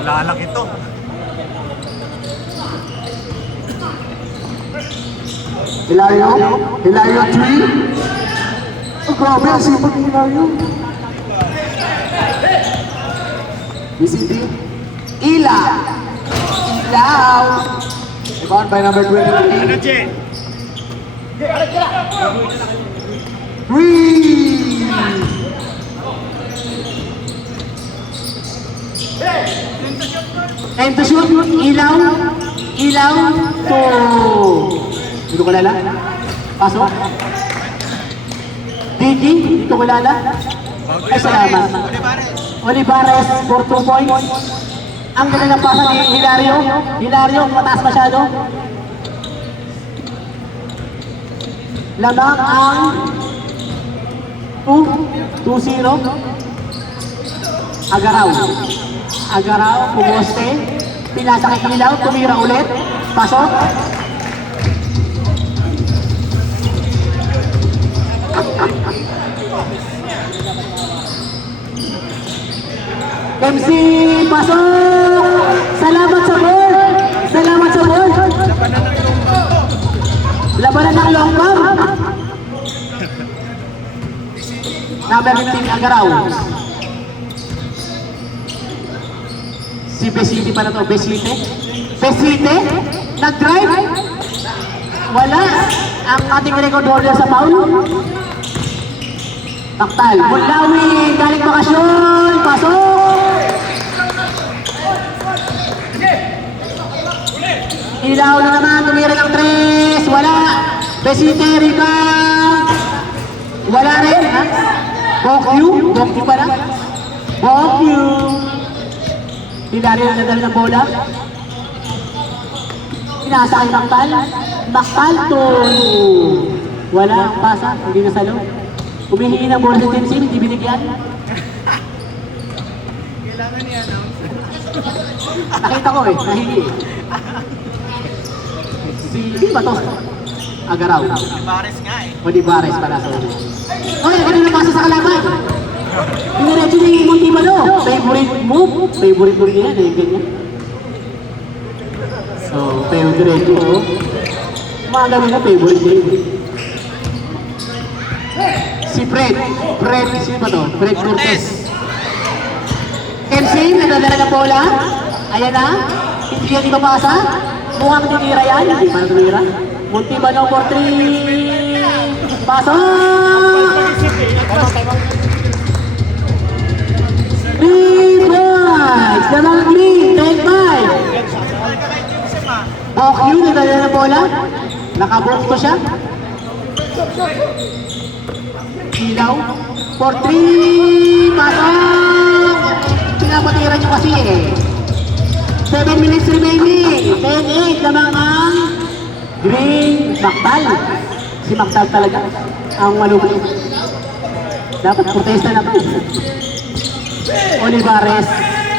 Malalak ito. Hilario 3. Oh, grabe ang sipag ni Hilario. BCD. Ilaw. Rebound by number 23. 3. Time to shoot. Ilaw 2. Dito ko lala. Pasok. Digi. Dito ko lala. Ay, salamat. Olivares for 2 points. Ang ganda ng pasa ni Hilario. Hilario, mataas masyado. Lamang ang 2-0. Agaraw, pumoste. Pinasa kay Ilaw, tumira ulit. Pasok. MC, pasok! Salamat sa board! Salamat sa board! Labanan ng long bomb! Number 15, Agaraw. Si Besite pala to, Besite. Besite? Nag-drive? Wala. Ang ating record holder sa foul. Taktal. Bunlawi, galing bakasyon. Pasok! Ilaw na naman, tumira ng 3. Wala. Besite, rebound. Wala rin. Bokyu. Bokyu pa na. Bokyu. Hilario na nadali ng bola. Pinasa kay Maktal. Maktal to. Wala ang pasa. Hindi na salo. Humihingi ng bola sa Team Sim. Hindi binigyan. Kailangan niya announce. Nakita ko eh. Nahingi. Sino ba to? Agaraw. Olivares nga eh. Olivares pala sa ulo. Oy, ganun na pasa sa kalaban. Piniretso ni Montibano. Favorite move. Favorite move niya. Ganyan. So, pero diretso. Mga ganun na favorite niya. Si Fred. Sino ba to? Fred Cortez. MC, nadadala na bola. Ayan na. Hindi yan ipapasa. Mukhang tinira yan. Hindi pa na tumira. Montibano for 3. Pasok! 3 points! Damang clean, 10-5. Bokyu, nadala na bola. Nakabokto siya. Ilaw. For 3. Pasok! Pinapatira nyo kasi eh. 7 minutes remaining. 10-8. Lamang ang Green Maktal. Si Maktal talaga ang malupit. Dapat protesta na pa. Olivares.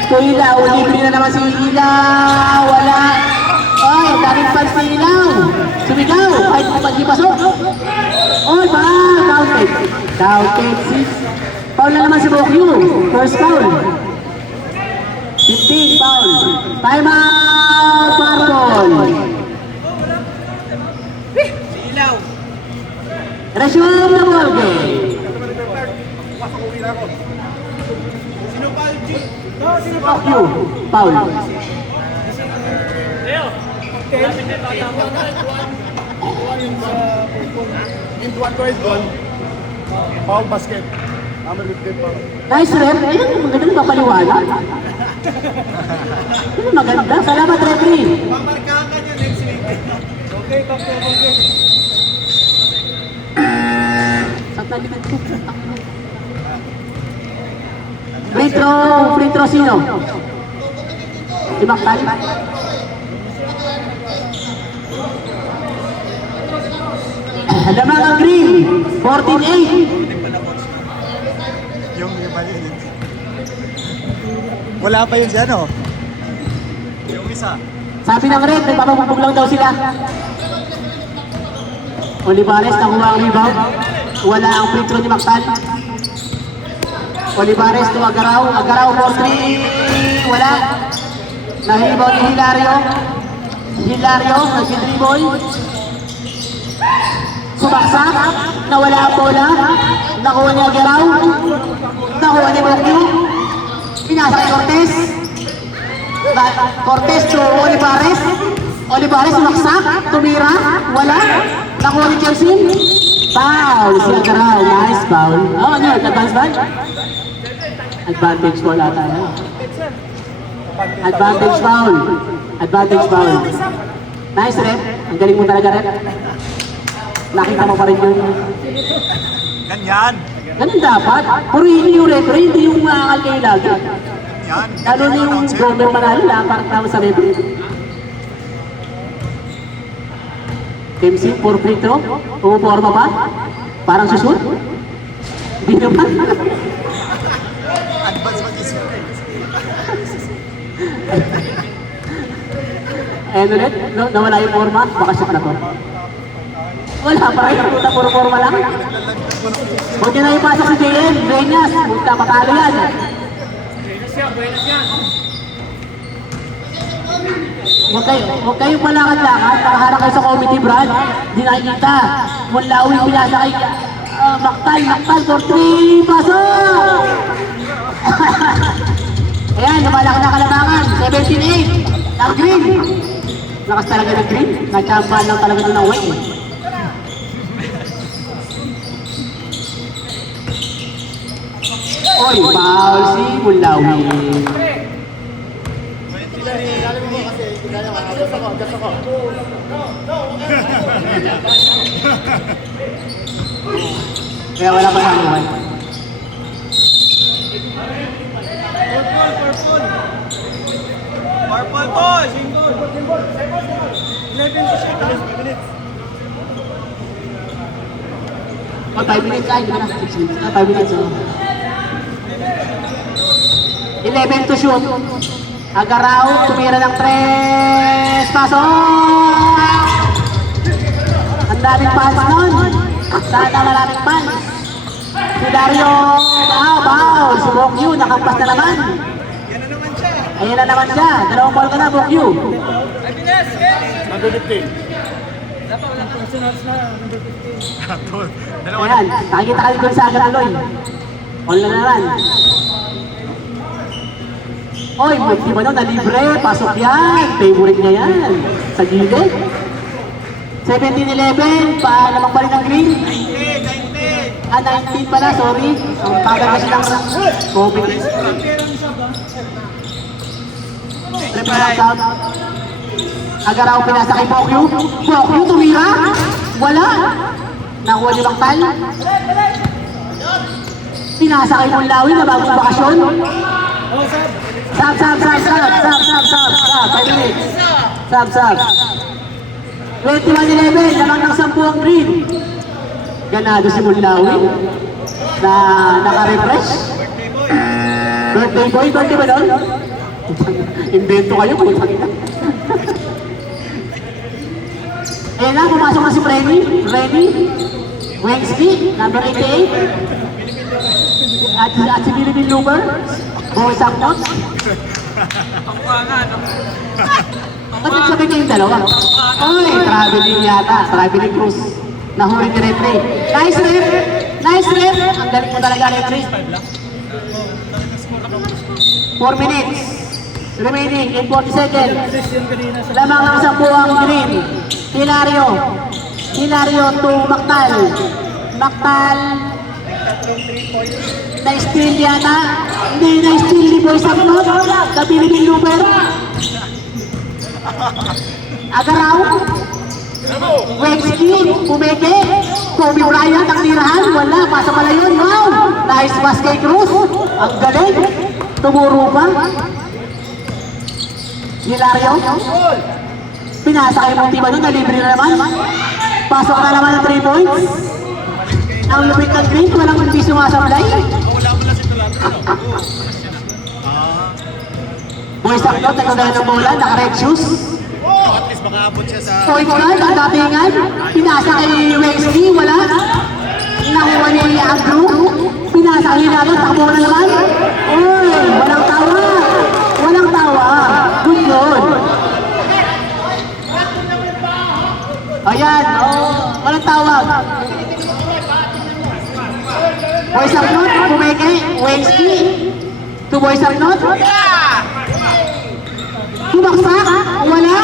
Ilaw. Libre na naman si Ilaw. Wala. Ay, daming fans si Ilaw. Sumigaw. Ay, hindi pasok. All ba? Counted. Counted 6. Foul na naman si Bokyu. First foul. 15 foul. Time out, Marcol. Ilaw. Resume the ball game. Sino pa yung G? Bokyu. Foul. In 1-12 goal, foul basket. Number 15 foul. Nice rep. Ayun, maganda na papaliwala. Ayun, maganda. Salamat, referee. Mamarkahan ka niya next week. Okay, okay. Saan talikad ko? Free throw sino? Si Maktal. Lamang ang green. 14-8. Yung iba yun. Wala pa yun siya, no? Yung isa. Sabi ng red, nagpapabugbog lang daw sila. Olivares nakuha ang rebound. Wala ang free throw ni Maktal. Olivares to Agaraw. Agaraw for 3. Wala. Nahibaw ni Hilario. Hilario, nag-dribble. Sumaksak. Nawala ang bola. Nakuha ni Agaraw. Nakuha ni Bokyo. Pinasa kay Cortez. Cortez to Olivares. Olivares sumaksak. Tumira. Wala. Nakuha ni Chelsea. Foul. Si Agaraw. Nice foul. Oh, ano yun? Advance ba? Advantage foul ata yan. Advantage foul. Advantage foul. Nice, rep. Ang galing mo talaga, rep. Nakita mo pa rin yun. Ganyan. Ganun dapat. Puro hindi yung referee, hindi yung makakal kayo lagi. Yan. Lalo na yung Gomer Manalo, parang tama sa referee. MC, for free throw. Pumuporma pa. Parang susut. Hindi naman. Advance mag-isip. Ayan ulit, no, nawala yung forma, baka shoot na to. Wala pa rin, puta puro forma lang. Huwag nyo na ipasok si JM, Breñas, puta matalo yan. Huwag kayo palakad-lakad, nakaharap kayo sa committee, Brad. Di nakikita. Munlawi, pinasa kay Maktal for 3, pasok! Ayan, lumalaki na kalabangan, 17-8. Ang green. Lakas talaga ng green. Nachampan lang talaga ng away. Oy, foul si Mulawi. Kaya wala pa lang naman. Purple ball! 11 to 6 Oh, 5 minutes ay, di ba na? 6 minutes. 5 minutes, oh. 11 to shoot. Agaraw, tumira ng 3. Pasok! Ang daming fans nun. Sana maraming fans. Si Dario, bow. Si Bokyu, nakampas na naman. Ayan na naman siya. Dalawang ball ka na, Bokyu. Number 15. Ayan, nakikita ka dito sa Agraloy. All na naman. Oy, di ba no, nalibre, pasok yan. Favorite niya yan. Sa gilid. 17-11, lamang pa rin ang green. 19 pala, sorry. Ang tagal na silang COVID. Repair out. Agaraw pinasa kay Bokyu. Bokyu tumira. Wala. Nakuha ni Maktal. Pinasa kay Munlawi na bagong bakasyon. Sab. 5 minutes. Sab. 21-11, lamang ng 10 ang green. Ganado si Munlawi na naka-refresh. Birthday boy ba nun? Invento kayo, putang ina. Ayan na, pumasok na si Freddy. Wednesday, number 88. At si Philippine Luber. Boy Saknot. Ba't nagsabi niya yung dalawa? Oy, traveling yata. Traveling cruise. Nahuli ni referee. Nice ref! Ang galing mo talaga, referee. 4 minutes. Remaining in 40 seconds. Lamang ang 10 ang green. Hilario to Maktal. Na-steal yata. Hindi na-steal ni Boy Saknot. Kabili ni Luber. Agaraw. Wexky, Pumeke. Kobe Bryant ang tirahan. Wala, pasa pala yun. Wow! Nice pass kay Cruz. Ang galing. Tumuro pa. Hilario. Pinasa kay Montiba doon, nalibre na naman. Pasok na naman ng 3 points. Ang lupit ng green, walang hindi sumasablay. Boy Saknot, nagkagaya ng bola, naka-red shoes. At least makaabot siya sa... Point guard, ang datingan. Pinasa kay Wexky, wala. Nakuha ni Andrew. Pinasa kay Hilario, takbo na naman. Uy, walang tawa. Good goal. Boys up note, Kumeke, Wensky. 2 boys up note. Tumaksak, wala.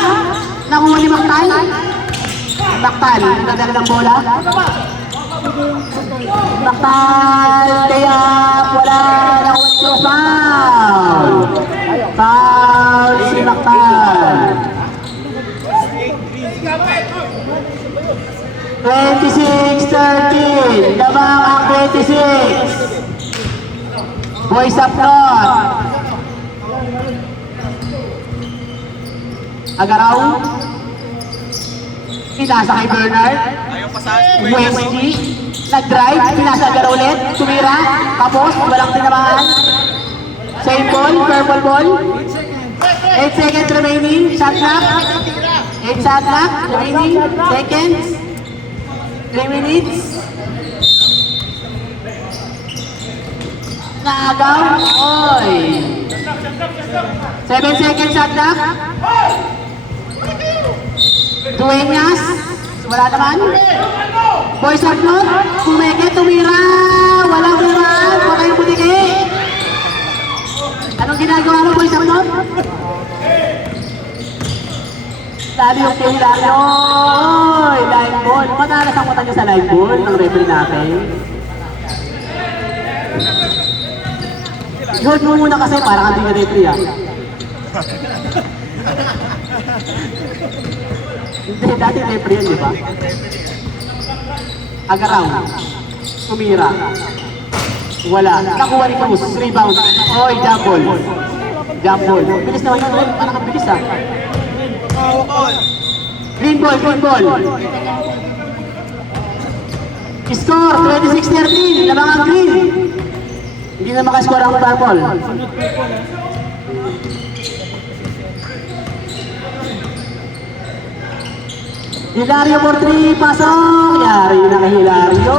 Nakuha ni Maktal. Maktal, nadala ng bola. Maktal, kaya wala. Nakuha ni foul. Foul si Maktal. 26-13. Labang ang 26. Boys up north. Agaraw. Pinasa kay Bernard. Ayaw pasahin. Wensky. Nag-drive. Pinasa Agaraw ulit. Tumira. Tapos. Walang tinamaan. Same ball. Purple ball. 8 seconds remaining. Shot clock. 8 shot clock. Remaining. Seconds. 3 minutes. Naagaw. Oy. 7 seconds shot clock. Dueñas. Wala naman. Boys up note. Kumeke, tumira. Walang tinamaan. Huwag kayong putiki. Anong ginagawa mo, boys up note? Lalo yung kay Hilario. Oy, line ball. Madalas ang mata niyo sa line ball ng referee natin. Hold mo muna kasi parang hindi ka referee ah. Hindi, dati referee yan, di ba? Agaraw. Tumira. Wala. Nakuha ni Cruz. Rebound. Oy, jump ball. Jump ball. Bilis naman yun. Oy, parang kabilis ah. Green ball, green ball. Score, 26-13. Labang ang green. Hindi na makascore ang purple. Hilario for 3, pasok. Yari na kay Hilario.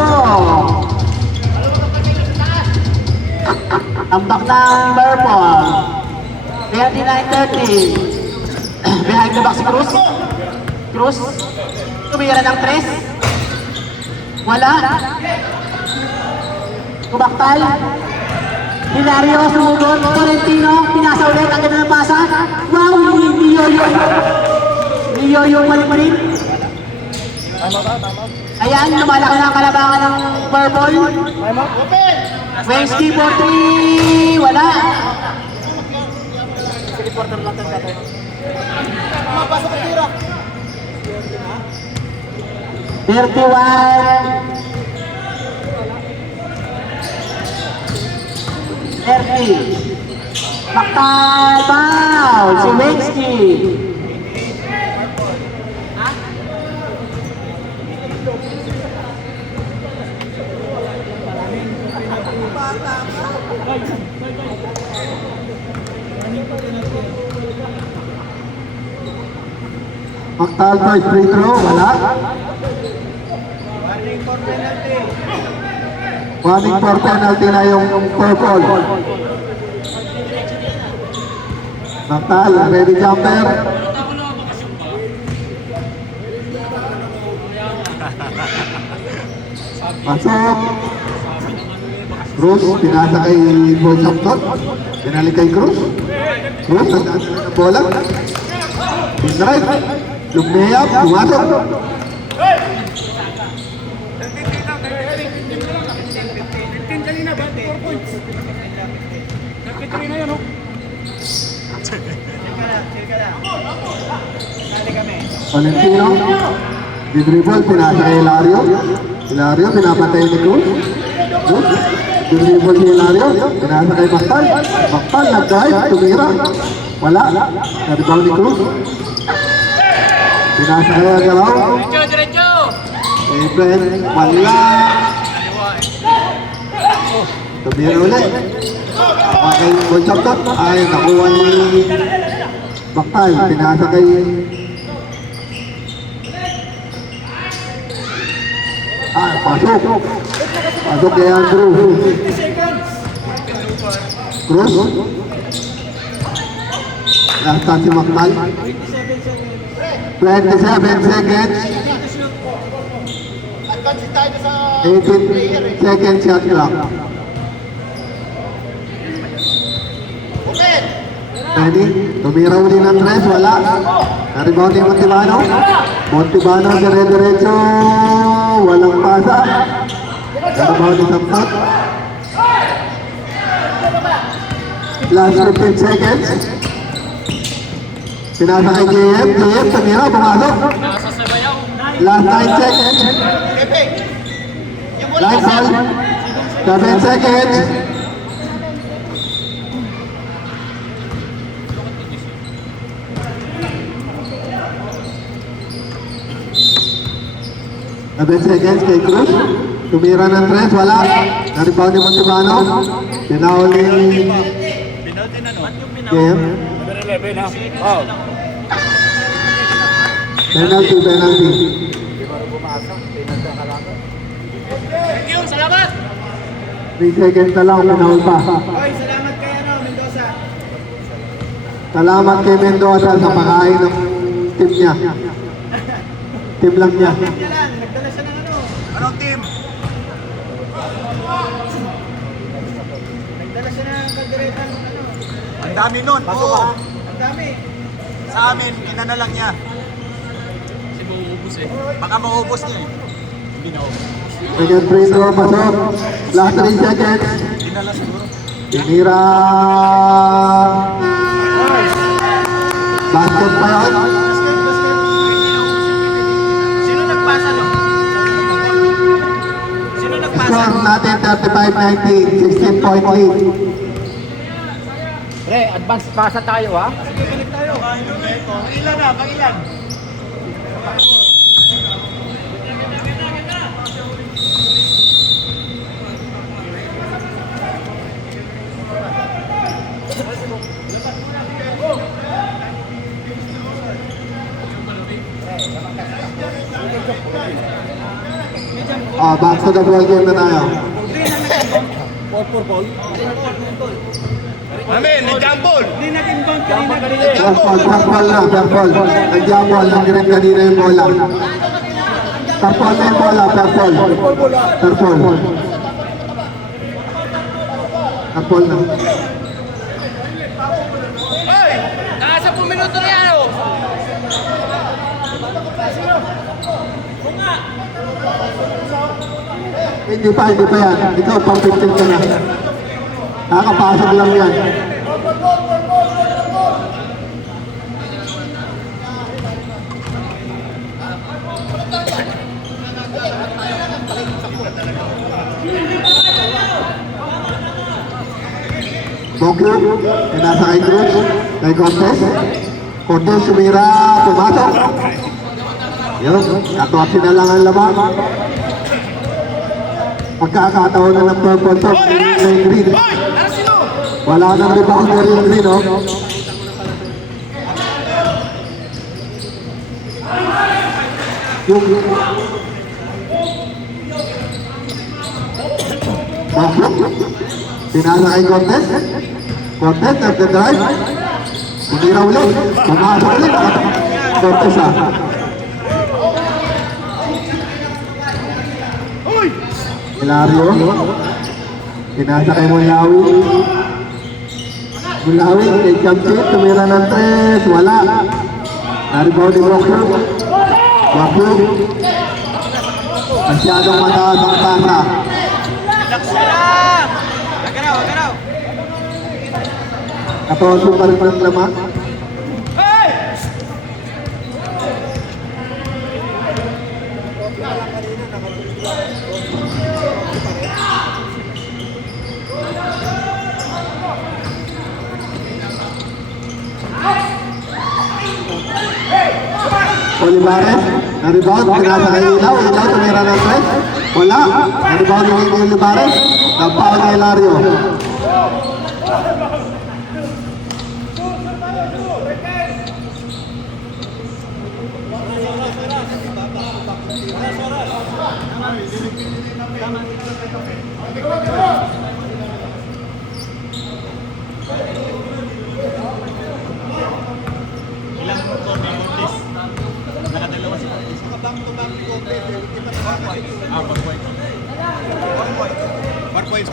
Ambak ng purple. 39-13. Behind the box si Cruz. Cruz. Tumira ng 3. Wala. Kumaktal. Hilario sumugod. Tolentino. Pinasa ulit. Ang ganda ng pasa. Wow! Niyoyo. Niyoyo mali-mali. Ayan. Lumalaki na ang kalabangan ng purple. Wensky for 3. Wala. Sige, quarter lang tayo. Mapasok ang tira. 31. 30. Maktal foul si Wensky. Maktal first free throw, wala. Warning for penalty na yung purple. Maktal, ready jumper. Pasok. Cruz, pinasa kay Boy Sampton. Pinalik kay Cruz. Cruz, nagdaan sa bola. Right. Lumiyap, pumasok. Valentino, di-dribble, pinasa kay Hilario. Hilario, pinapatay ni Cruz. Cruz, di-dribble si Hilario, pinasa kay Maktal. Maktal, nag-dive, tumira. Wala, na-rebound ni Cruz. Pinasa kay Agaraw. Eben, wala. Tumira ulit. Okay, Bonchaptot, ay nakuha ni Maktal, pinasa kay pasok. Pasok kay Andrew. Cruz. Nastan si Maktal. 27 seconds. Advance tayo sa 18 seconds shot clock. Ready? Tumira uli ng tres, wala. Na-rebound yung Montibano. Montibano, dire-diretso. Walang pasa. Na-rebound yung Sampot. Last 15 seconds. Pinasa kay JM. JM, tumira, pumasok. Last 9 seconds. Line ball. 7 seconds. Seven seconds kay Cruz. Tumira ng tres, wala. Na-rebound ni Montibano. Pinauli game. Penalty, penalty. Thank you, salamat! 3 seconds na lang, pinaul pa. Oy, salamat kay Mendoza. Salamat kay Mendoza sa pakain ng team niya. Team lang niya. Nagdala siya ng Anong team? Nagdala siya ng kaldereta ng Ang dami nun. Oo. Ang dami. Sa amin, inana lang niya. Kasi mauubos eh. Baka mauubos niya eh. Hindi na ubos. Second free throw, pasok. Last 3 seconds. Dinala siguro. Tinira. Basket pa yun. Sino nagpasa no? Sino nagpasa? Score natin 35-19, 16-point lead. Pre, advance pasa tayo ha. Sige, balik tayo. Pangilan na, pangilan. Back to the ball game na tayo. Amen, may jambol. Hindi naging bang kanina. Back ball na, back ball. Nag-jambol, nandiyan kanina yung bola. Purple na yung bola, purple. Purple. Purple na. Hoy! Nasa 10 minuto na yan oh! Hindi pa yan. Ikaw, pang 15 ka na. Nakakapasok lang yan. Bokyo, nasa kay Cruz, kay Cortez. Cortez sumira, pumasok. Yun, 14 na lang ang laban. Pagkakataon na ng purple top, kay Green. Wala nang rebound na rin Green, oh. Yung Bokyo, pinasa kay Cortez. Cortez, nagda-drive. Sumira ulit. Pumasok ulit. Cortez, ah. Hilario. Pinasa kay Mulawi. Mulawi, kay Chamchit. Tumira ng tres. Wala. Naribaw ni Bokyo. Bokyo. Masyadong mataas ang tasa. Relax na lang! Agaraw, agaraw! 14 pa rin ang laman. Hey! Olivares, na-rebound, pinasa kay Ilaw. Ilaw, tumira ng tres. Wala. Na-rebound ni Olivares. Napaw ni Hilario. Ilang motor ni Cortez? Nakadalawa sila. Back to back ni Cortez. Hindi pa nakakasip. 4 points.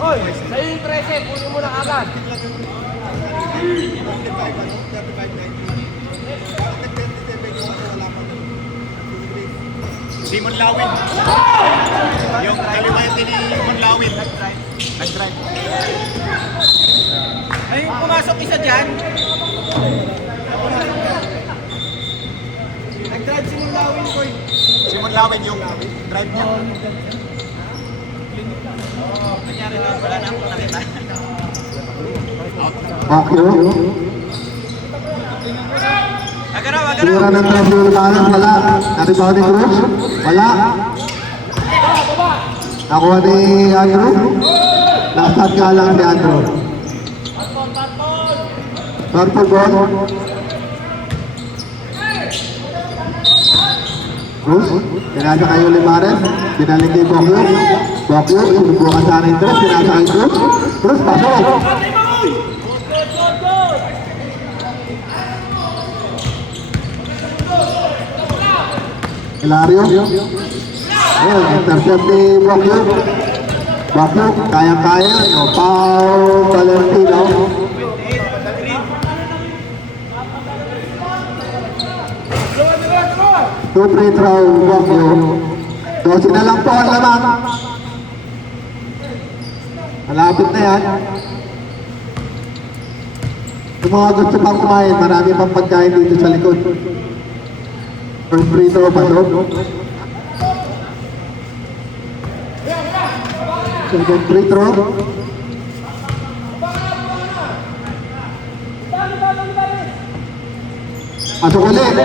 Oy, sa'yo yung 13, kunin mo na agad. Simon Lawin. Yung kaliwete ni Simon Lawin. Nag-drive. Ay, pumasok isa dyan. Nag-drive si Mulawin ko eh. Simon Lawin yung drive niya. Nangyari doon, wala na akong nakita. Bakyo. Agaraw, agaraw. Tumira ng drive ni Limares, wala. Natibaw ni Cruz, wala. Nakuha ni Andrew. Nasad nga lang si Andrew. Purple ball. Cruz, pinasa kayo Limares. Binaling kay Bakyo. Bakyo, subukan sana yung dress. Pinasa kay Cruz. Cruz, pasok. Hilario. Ayun, intercept ni Bakyo. Bakyo, kaya-kaya. No, Pau Valentino. Two free throw, Bakyo. 12 na lang po ang laman. Malapit na yan. Yung mga gusto pang kumain, marami pang pagkain dito sa likod. First free throw, pasok. Second free throw. Pasok ulit.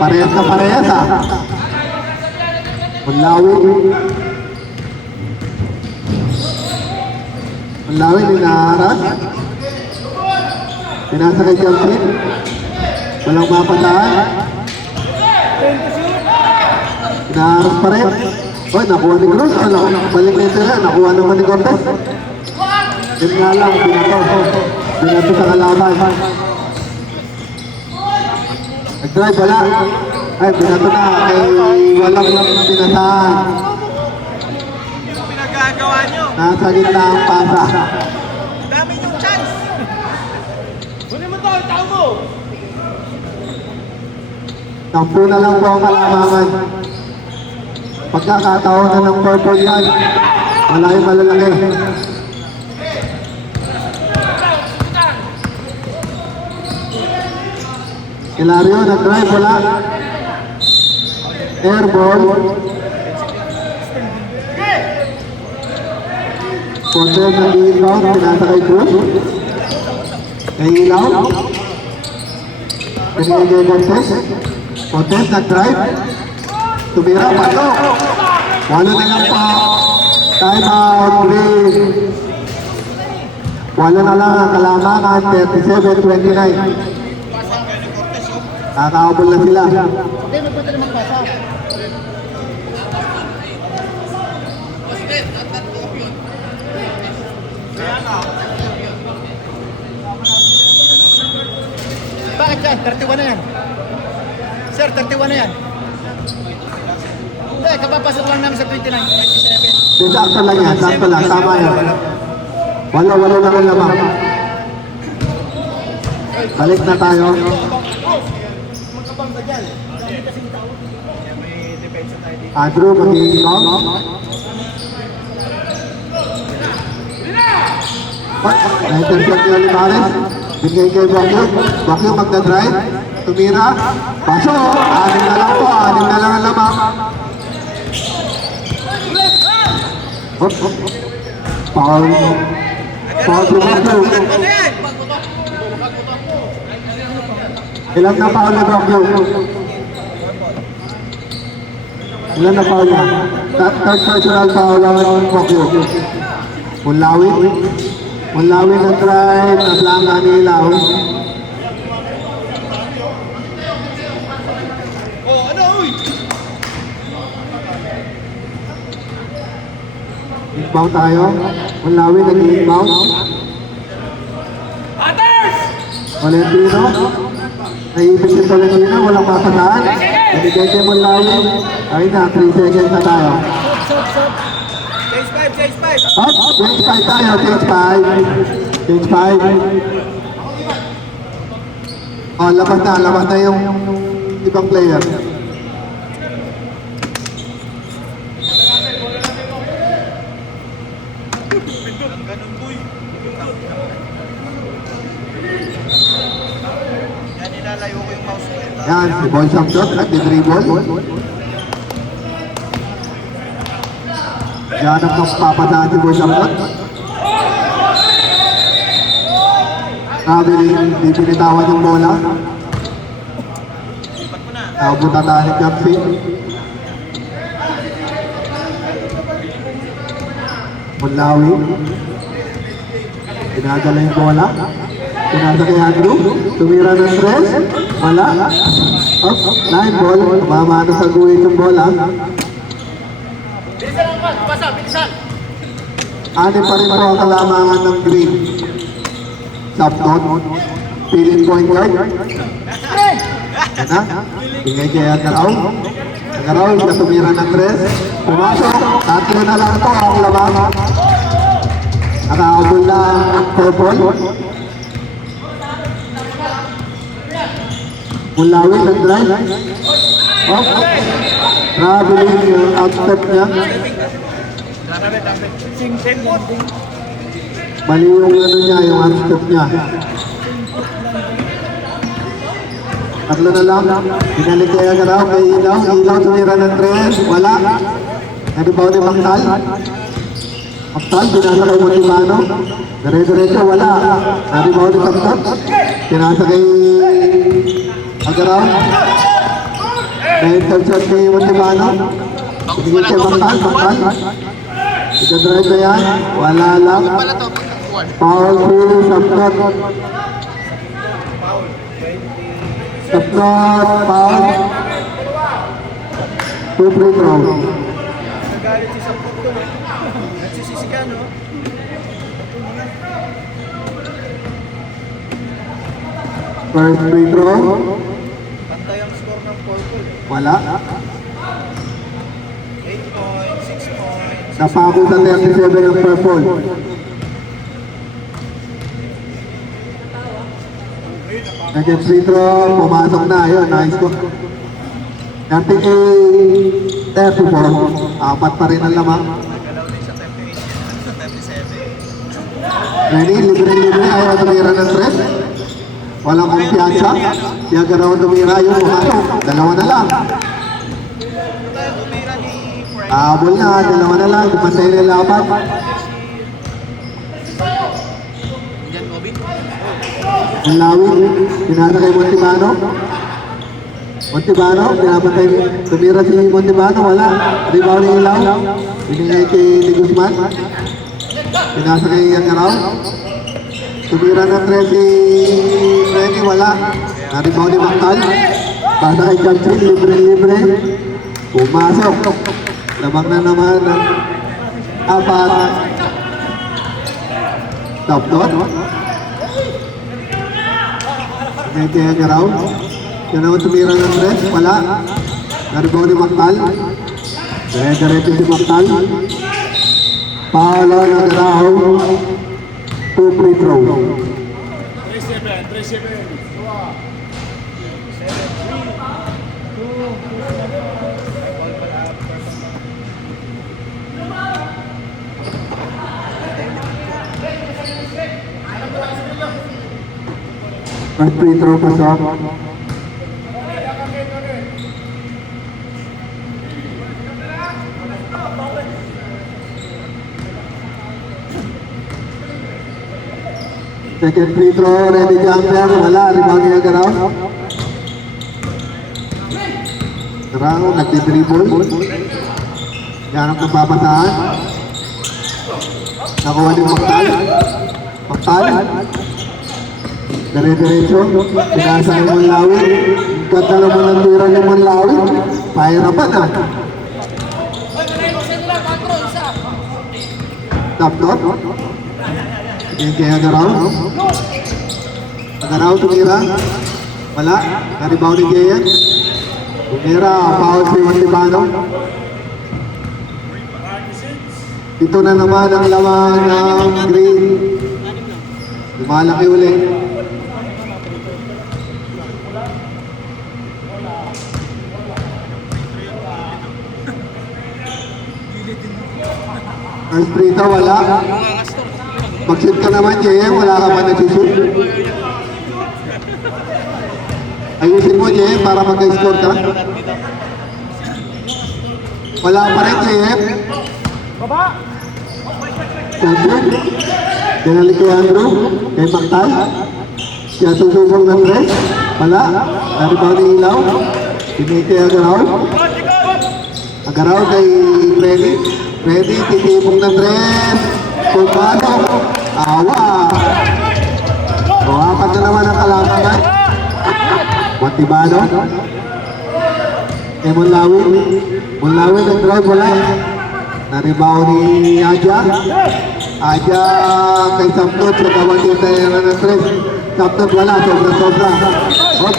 Parehas na parehas ha. Manlawin inaharas. Pinasa kay Jamsin. Walang mapataan. Inaharas pa rin. Oy, nakuha ni Cruz. Balik na ito na. Nakuha naman ni Cortez. Yun nga lang, binato. Binato sa kalaban. Nag-drive, wala. Ay, binato na. Ay, walang pinasahan. Yung pinagagawa nyo. Nasa gitna ang pasa. Dami yung chance. Kunin mo to, tao mo. Tampo na lang po ang kalamangan. Pagkakataon na ng purple yan. Wala yung malalaki. Hilario, nag-drive, wala. Airball. Control ng inbound, pinasa kay Cruz. Kay Ilaw. Pinigay kay Cortez. Cortez, nag-drive. Tumira, pato. Walo na lang pa. Time out, please. Walo na lang ang kalamangan, 37-29. Nakakaabol na sila. Bakit yan? 31 na yan. Sir, 31 na yan. Hindi, kapapasok lang namin sa 29. 27. Sakto lang yan, sakto lang, tama yan. Walo na lang lamang. Balik na tayo. Andrew, mag-i-count. Na-intercept niya Limares. Bigay kay Bakyo. Bakyo magna-drive. Tumira. Paso. 6 na lang po. 6 na lang ang lamang. Foul. Foul si Bakyo. Ilan na foul ni Bakyo? Ilan na foul niya? Third personal foul ang Bakyo. Mulawin ang drive, naslanga ni Ilaw. Inbound tayo. Mulawin nag-inbound. Valentino. Naibig si Valentino, walang mapataan. Nabigay kay Mulawin. Ayun na, 3 seconds na tayo. Chase 5, chase 5. Up, change 5 tayo, change 5. Change 5. Oh, labas na yung ibang player. Ganun, boy. Yan, nilalayo ko yung mouse ko. Yan, si Boy Samson, nag-dribble. Yan ang papasahan si Boy Samson. Traveling, di pinitawan yung bola. Nakabuta tayo ni Kampi. Munlawi. Pinagala yung bola. Pinasa kay Andrew. Tumira ng tres. Wala. Up. Line ball. Tumama na sa guhit yung bola. Bilisan ang pas, basa, bilisan. Ani pa rin po ang kalamangan ng green. Subton. Feeling point guard. Yan na. Bigay kay Agaraw. Agaraw, siya tumira ng tres. Pumasok. Tatlo na lang ito ang labangan. Nakakabul na ang purple. Mulawi ng drive. Oh. Traveling yung outstep niya. Mali yung ano niya, yung outstep niya. Tatlo na lang. Pinalik kay Agaraw, kay Ilaw. Ilaw tumira ng tres. Wala. Ano ba ni Maktal? Maktal, pinasa kay Motivano. Dire-diretso, wala. Ano ba ni Maktal? Pinasa kay Agaraw. Mental shot kay Motivano. Pinigil kay Maktal. Ika-drive na yan. Wala lang. Foul free, Sapnot. Sapnot, foul. 2 free throw. Nagalit si Sapot ko. Nagsisisi ka, no? First free throw. Pantay ang score ng purple. Wala. 8 points, 6 points. Napako sa 37 ng purple. Second free throw, pumasok na. Ayun, nice ko. 38, 34. Apat pa rin ang lamang. Nagalaw na sa 38, sa 37. Ready? Libre-libre. Ayaw tumira ng tres. Walang kumpiyansa. Kaya ganoon tumira yung pumasok. Dalawa na lang. Tayo tumira ni Frank. Habol na. Dalawa na lang. Masay na lapat. Yan, Robin. Ang lawin. Pinasa kay Montibano. Montibano. Pinapatay. Tumira si Montibano. Wala. Rebound ni Ilaw. Binigay kay Di Guzman. Pinasa kay Agaraw. Tumira ng tres si Freddy. Wala. Na-rebound ni Maktal. Pasa kay Kampi. Libre-libre. Pumasok. Lamang na naman ng apat. Top dot. Ngayon kay Agaraw. Yan naman tumira ng tres. Wala. Na-rebound ni Maktal. Dire-diretso si Maktal. Paolo ng Agaraw. 2 free throw. 3-7. First free throw pasok. Second free throw, ready jumper, wala, rebound ni Agaraw. Agaraw, nagdi-dribble. Yan ang napapasahan. Nakuha ni Maktal. Maktal. Dire-diretso. Pinasa ni Manlawi. Ganda naman ang tira ni Manlawi. Pahirapan ah. Top dot. Yan kay Agaraw. Agaraw tumira. Wala. Naribaw ni Gea. Tumira. Foul si Montibano. Ito na naman ang laman ng green. Lumalaki uli. Ang sprita wala. Mag-shoot ka naman, JM. Wala ka pa nag-shoot. Ayusin mo, JM, para mag-score ka. Wala pa rin, JM. Baba! Champion. Dinalik kay Andrew. Kay Mactal. Siya susubong ng tres. Wala. Naribaw ni Ilaw. Pinay kay Agaraw. Agaraw kay Freddy. Freddy, titibong ng tres. Pumano. Awa. O, apat na naman ang kalamangan. Montibano. Kay Munlawin. Munlawin ang drive. Wala. Naribaw ni Aja. Aja kay Samtot sa tawag yung tayo ng tres. Samtot wala, sobra-sobra. Hop,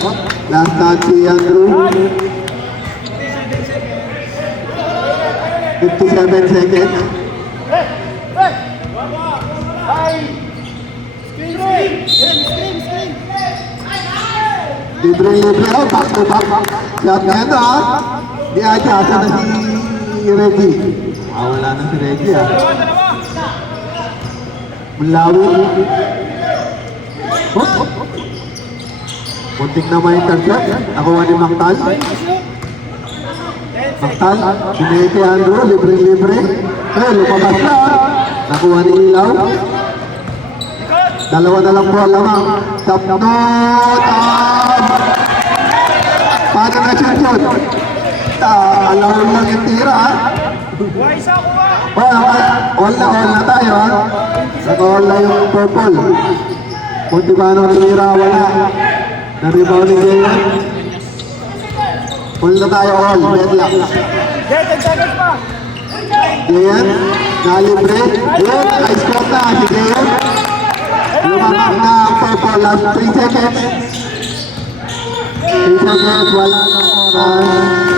last time si Andrew. 57 seconds. Libre-libre. Oh, back to back. Shot na ito ha. Di Aja, asa na si Reggie. Wala na si Reggie ah. Mulawi. Muntik na may intercept. Nakuha ni Mactal. Mactal. Binigay kay Andrew. Libre-libre. Lumabas na. Nakuha ni Ilaw. Dalawa na lang po lamang. Sapnot. Paano na shoot? Alaw lang yung tira ha. Buhay isa ko ha! All na tayo ha. Naka-all na yung purple. Montibano Rivera wala. Na-rebow ni Jayan. All na tayo all. Deadlock. 10 seconds pa! Jayan. Nalibre. Yun. Naka-score na si Jayan. Lumabak na ang purple. Last 3 seconds. 3 seconds. Wala na oras.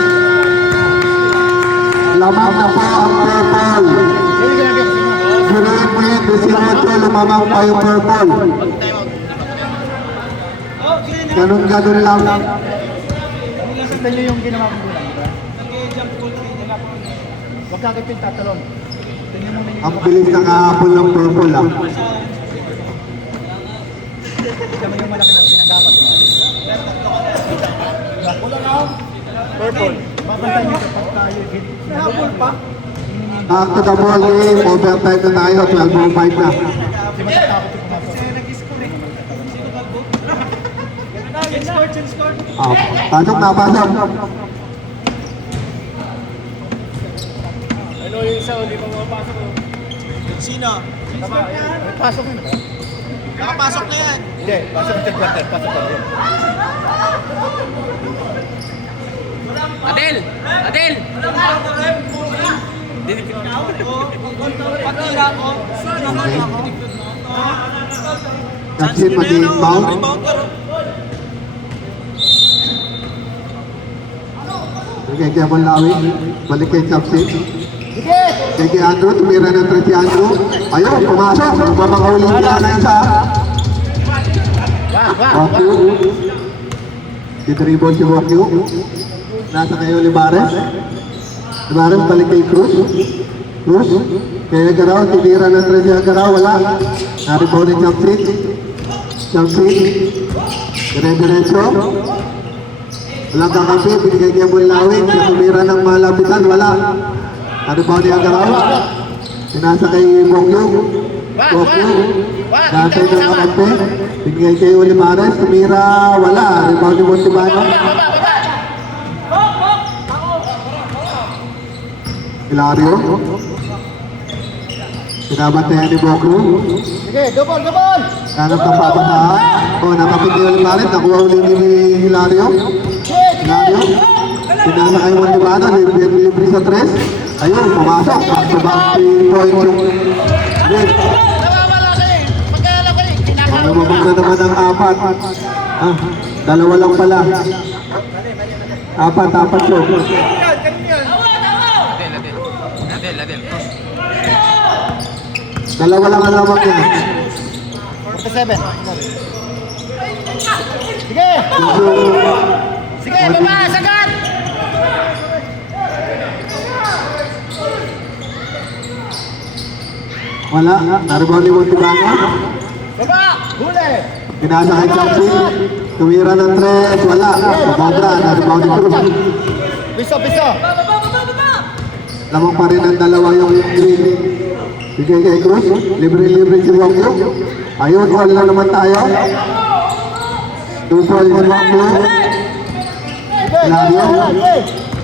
Lamang na po ang purple. Green, 18, lumamang pa yung purple. Ganun lang. Tignan nyo yung ginawa ko lang, diba? Huwag kagad yung tatalon. Tignan mo na yung... Ang bilis ng kahapon ng purple ah. Tignan mo yung malaki na ginagapat. Purple. Babantay nyo kapag tayo. Nahabol pa. Back to the ball game. Overtime na tayo. 12:05 na. Di matatakot yung pumasok. Pasok na, pasok. Ano yung isa, hindi pa mapasok mo? Sino? Pasok mo ba? Nakapasok na yan. Hindi, pasok mo sa quarter. Pasok mo. Adel! Adel! Pagkira ko. Kapsin mag-inbound. Okay, kaya Manlawi. Balik kay Kapsin. Kay Andrew, tumira ng 3 si Andrew. Ayun, pumasok. Magpapakauling nila na isa. Wakyu. Didribble si Wakyu. Nasa kayo Libares. Libares, balik kay Cruz. Cruz. Kaya Agaraw, tinira ng 3 si Agaraw. Wala. Naribaw ni Kapsin. Kapsin. Dire-diretso. Walang kakapi, binigay niya Munlawin. Sa tumira ng malapitan, wala. Naribaw ni Agaraw. Sinasa kay Bokyo. Bokyo. Natay ng kakampi. Binigay kay Olivares. Tumira, wala. Naribaw ni Montibano. Hilario. Pinabantayan ni Bokyo. Sige, double! Nanap ng papasahan. O, nakapit ni Olivares. Nakuha uli ni Hilario. Hilario. Pinasa kay Montibano. Libre sa 3. Ayun, pumasok. Back-to-back 3 points yung red. Mamamag na naman ang 4. Ah, 2 lang pala. 4 yun. Adel, Adel. Adel, Adel. Dalawa lang ang lamang niya. 47. Sige! Sige, baba! Sagat! Wala. Naribaw ni Montibano. Baba! Huli! Pinasa kay Chapsi. Tumira ng 3. Wala. Pababra. Naribaw ni Cruz. Piso, piso! Lamang pa rin ang dalawa yung green. Bigay kay Cruz. Libre-libre si Wangyo. Ayun, all na naman tayo. 2 ball si Wangyo. Lario.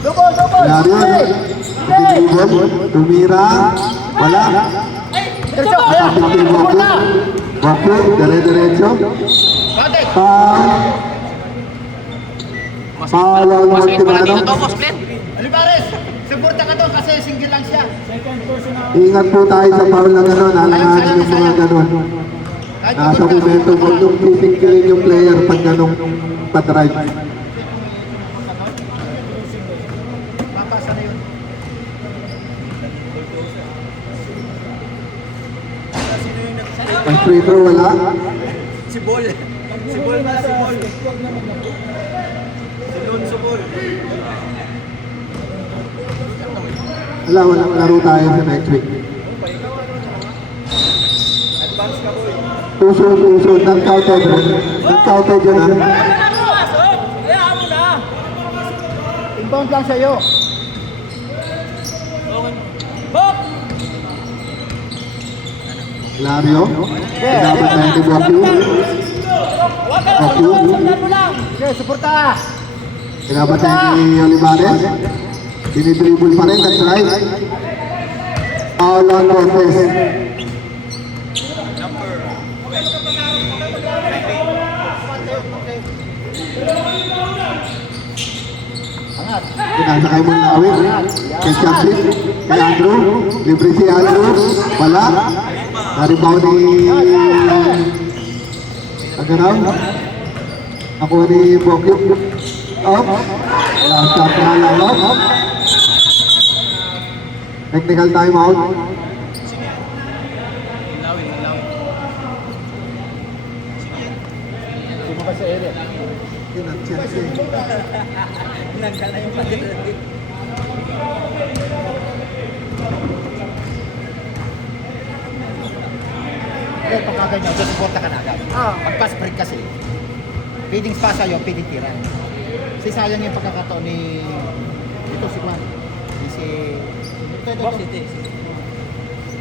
Double, double! Lario. Dribble. Tumira. Wala. Diretso, kaya! Kapit kay Wangyo. Wangyo. Dire-diretso. Bate! Foul on Montibano. Olivares! Suporta ka doon kasi single lang siya. Ingat po tayo sa foul na gano'n. Alanganin yung mga gano'n. Nasa momento, huwag yung titingkilin yung player pag gano'ng pa-drive. Mapasa na yun. Ang free throw wala. Si Bol. Si Bol na si Bol. Si Lonzo Bol. Wala, laro tayo sa next week. Puso, non-counted. Non-counted yun ha. Inbound lang sa'yo. Lario. Dapat tayo ni Bokyu. Bokyu. Sige, suporta! Dapat tayo ni Olivares. Dinidribble pa rin, that's right. Foul on Cortez. Angat! Pinasakay mo na awit. Kay Chapsit. Kay Andrew. Libre si Andrew. Wala. Naribaw ni Agaraw. Ako ni Bokyu. Up. Last shot na lang up. Technical timeout. Sino ba sa ere? Yun ang chance eh. Nagkala yung pagkakit. Okay, pagkaganyan, susuporta ka na agad. Pag-pass break kasi, feeding pa sa'yo, feeding tira. Kasi sayang yung pagkakataon ni ito si Juan. Ito.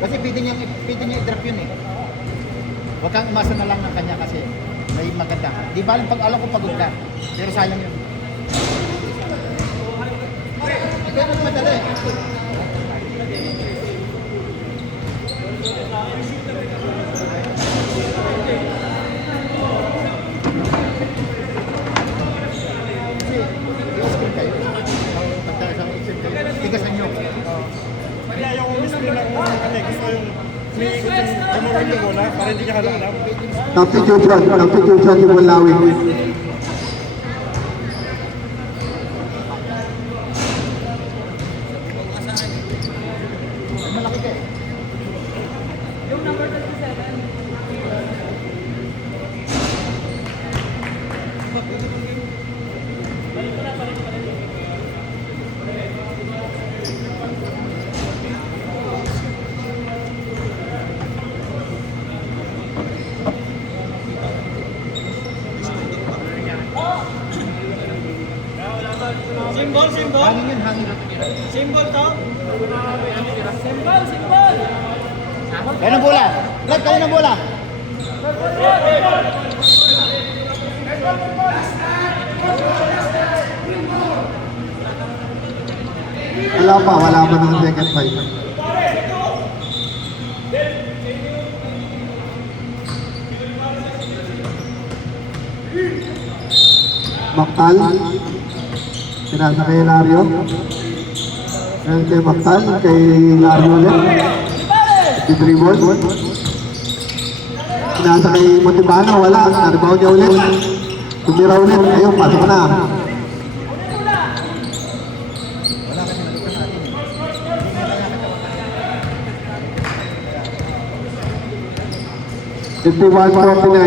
Kasi feeding niya i-drop yun eh. Huwag kang umasa na lang ng kanya kasi may maganda. Di ba pag alam ko pagod ka, pero sayang yun. Ikaw mas madali. I-screen kayo. Pagtayo sa i-screen kayo. Tigasan nyo. Kaya ayaw ko mismo lang kung ano eh. Gusto yung may ikot yung gamitin yung bola para hindi ka halala. Substitution si Bulawin. Malaki ka eh. Symbol. Hangin yun, hangin. Symbol to. Kaya ng bola. Brad, kaya ng bola. Wala pa ng second fight. Maktal. Pinasa kay Lario. Yan kay Maktal, kay Lario ulit. Si Dribble. Pinasa kay Montibano, wala. Naribaw niya ulit. Tumira ulit. Ayun, pasok na. Wala kasi nakita natin. 51-49.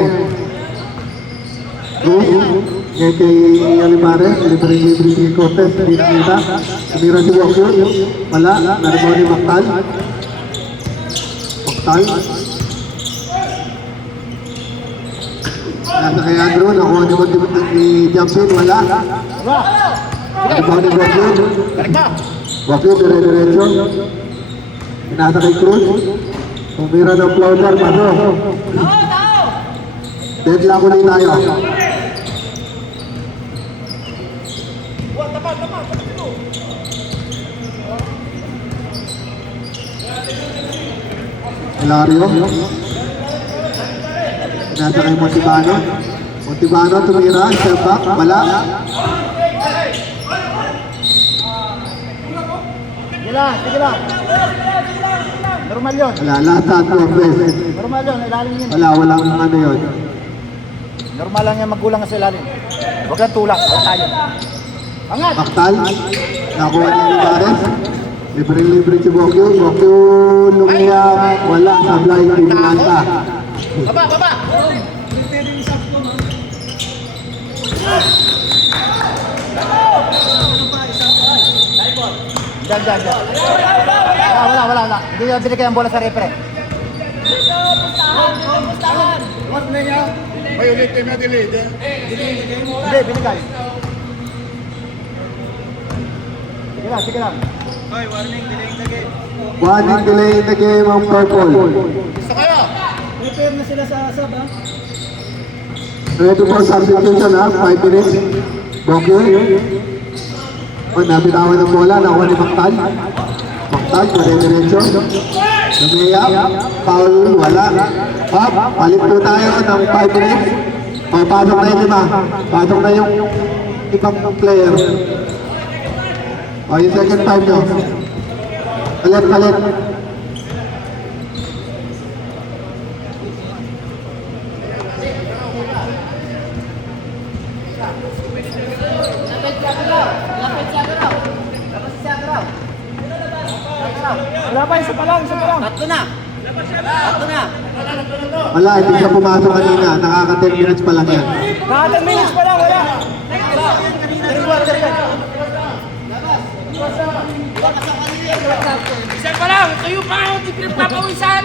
Cruz, ngayon kay Olivares, libre-libre si Cortez, hindi nakita. Tumira si Wakyo, wala, naribaw ni Mactal. Nasa kay Andrew, nakuha ni Motivit ni Jumpin, wala. Naribaw ni Wakyo. Balik mo! Wakyo, dire-diretso. Pinasa kay Cruz. Tumira ng floater, paso. Deadlock ulit tayo. Hilario. Pinasa kay Montibano. Montibano, tumira, step back, wala. Sige lang, sige lang. Normal yun. Wala, lahat at beses. Normal yun, ilalim yun. Walang ano yun. Normal lang yan maggulang sa ilalim. Huwag kang tulak, huwag tayo. Angat! Maktal, nakuha niya ni Bares. Libre-libre si Bokyo. Bokyo lumiyap, wala, sablay, pinanta. Baba, baba! Diyan. Wala. Hindi nyo binigay ang bola sa repre. May ulit kayo na delay. Hindi, binigay. Sige lang. Warning delay in the game of purple. Gusto kayo? Prepare na sila sa asab, ha? Ready for substitution ha, 5 minutes. Bokyo. Nabitawan ng bola, nakuha ni Mactal. Mactal, dire-diretso. Lumiyap, foul, wala. Pop, palit po tayo ng 5 minutes. Pasok na yung lima. Pasok na yung ibang player. Yung second time nyo. Palit. Wala pa, isa pa lang. Tatlo na. Wala, hindi siya pumasok kanina. Nakaka 10 minutes pa lang yan. Nakaka 10 minutes pa lang, wala. Isa pa lang, kayo pa ang pinagpapawisan.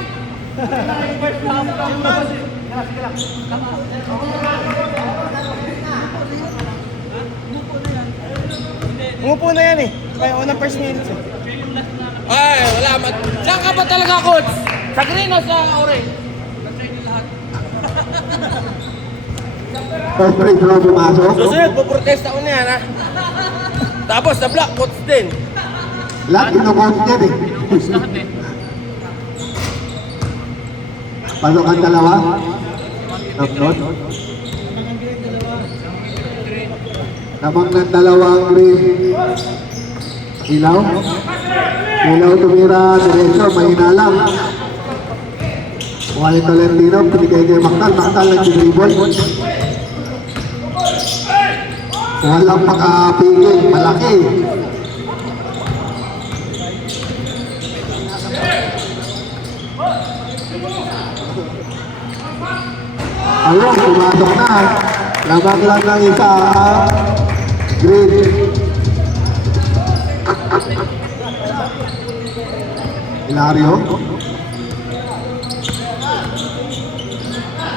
Umupo na yan eh. Kaya unang first minutes eh. Ay, wala. Saan ka ba talaga, coach? Sa green o sa orange? First free throw pumasok. Susunod, puprotesta ko na yan, ha? Tapos, sa black coach din. Lahat kinukout niya eh. Pasok ang dalawa. Tapos. Namang ng dalawang green. Ilaw. Ilaw tumira. Diretso. Mahina lang. Wally Tolentino. Pinigay kay Mactal. Mactal nag-dribble. Walang makapigil. Malaki. Ayun, pumasok na. Lamang lang ng isa. Green. Hilario.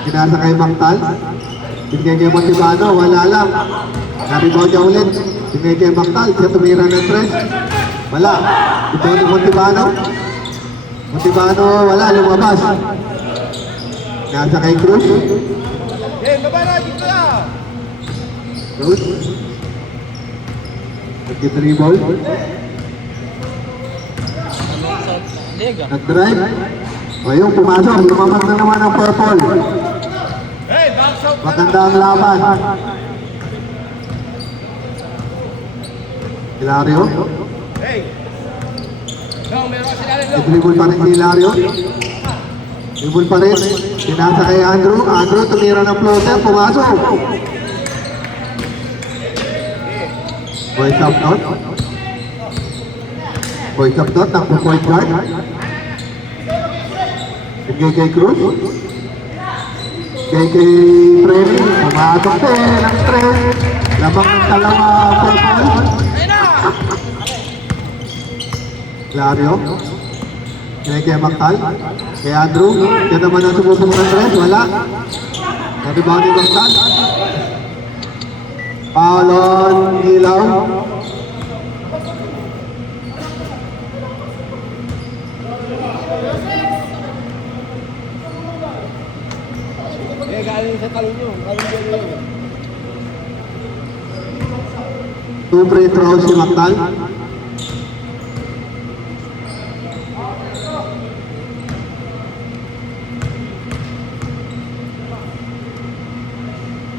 Pinasa kay Mactal. Binigay kay Montibano. Wala lang. Naribaw niya ulit. Binigay kay Mactal. Siya tumira ng tres. Wala. Ito ni Montibano. Montibano. Wala. Lumabas. Nasa kay Cruz. Baba na, dito na! Cruz. Nag-dribble. Nag-drive. Ayun, pumasok. Lumabas na naman ang purple. Maganda ang laban. Hilario. Nag-dribble pa rin si Hilario. Dribble pa rin. Pinasa kay Andrew. Andrew tumira ng floater. Pumasok. Boys up not. Boys up not. Takbo point guard. Bigay kay Cruz. kay Freddy, pumatok din ang stress. Lamang ng dalawa purple. Ayun na! Lario. Kay Maktal. Kay Andrew. Yan naman ang sumubok ng stress. Wala. Naribound ni Maktal. Paulon Ilaw. Two free throws si Maktal.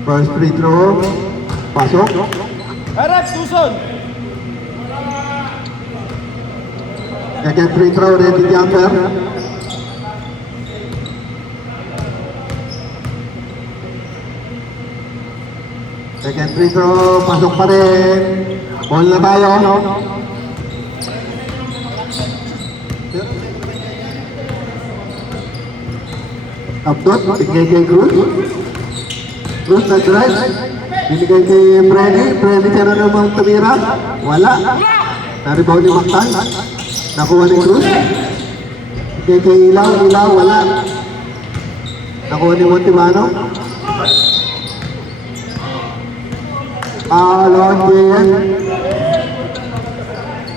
First free throw. Pasok. Harap, Susan! Second free throw, ready jumper. Second free throw, pasok pa rin. Ball na tayo. Updot, bigay kay Cruz. Cruz nag-drive. Binigay kay Freddy. Freddy siya na namang tumira. Wala. Naribound ni Maktal. Nakuha ni Cruz. Bigay kay Ilaw. Ilaw, wala. Nakuha ni Montivano. Alon Jayen.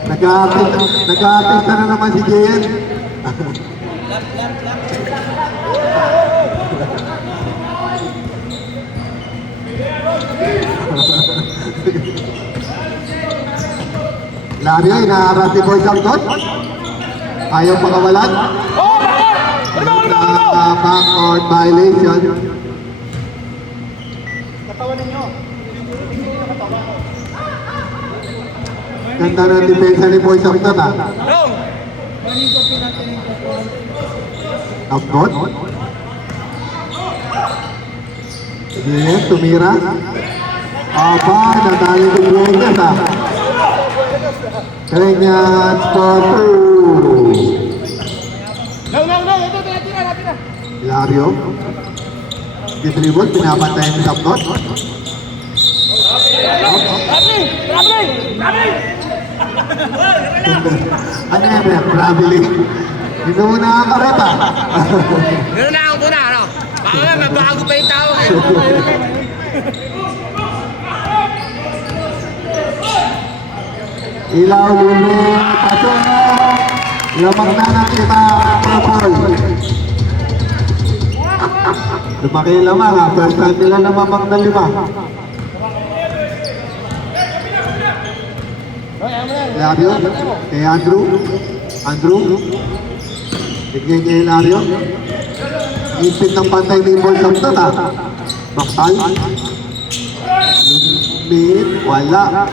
Nag-aatista na naman si Jayen. Lario, inaarap ni Boy Samtot. Ayaw pakawalan. Backcourt violation. Katawan ninyo. Ganda ng depensa ni Boy Samtot ha. Long! Updot. Yes, tumira. Aba, nadali ng Rangers ha. Rangers for 2. No! Ito, tira! Lario. Distribute, pinapantay ni Updot. Ano yan, traveling? Hindi mo nakakarap ha. Meron na ako muna, ano? Baka nga, mabago pa yung tao eh. Ilaw, Lulu, pasok. Lamang na ng kita, purple. Lumaki yung lamang ha. First time nila namamang na 5. Lario, kay Andrew. Andrew. Bigyan kay Lario. Ipit ng pantay ni Paul Samtot ha. Maktal. Lumit. Wala.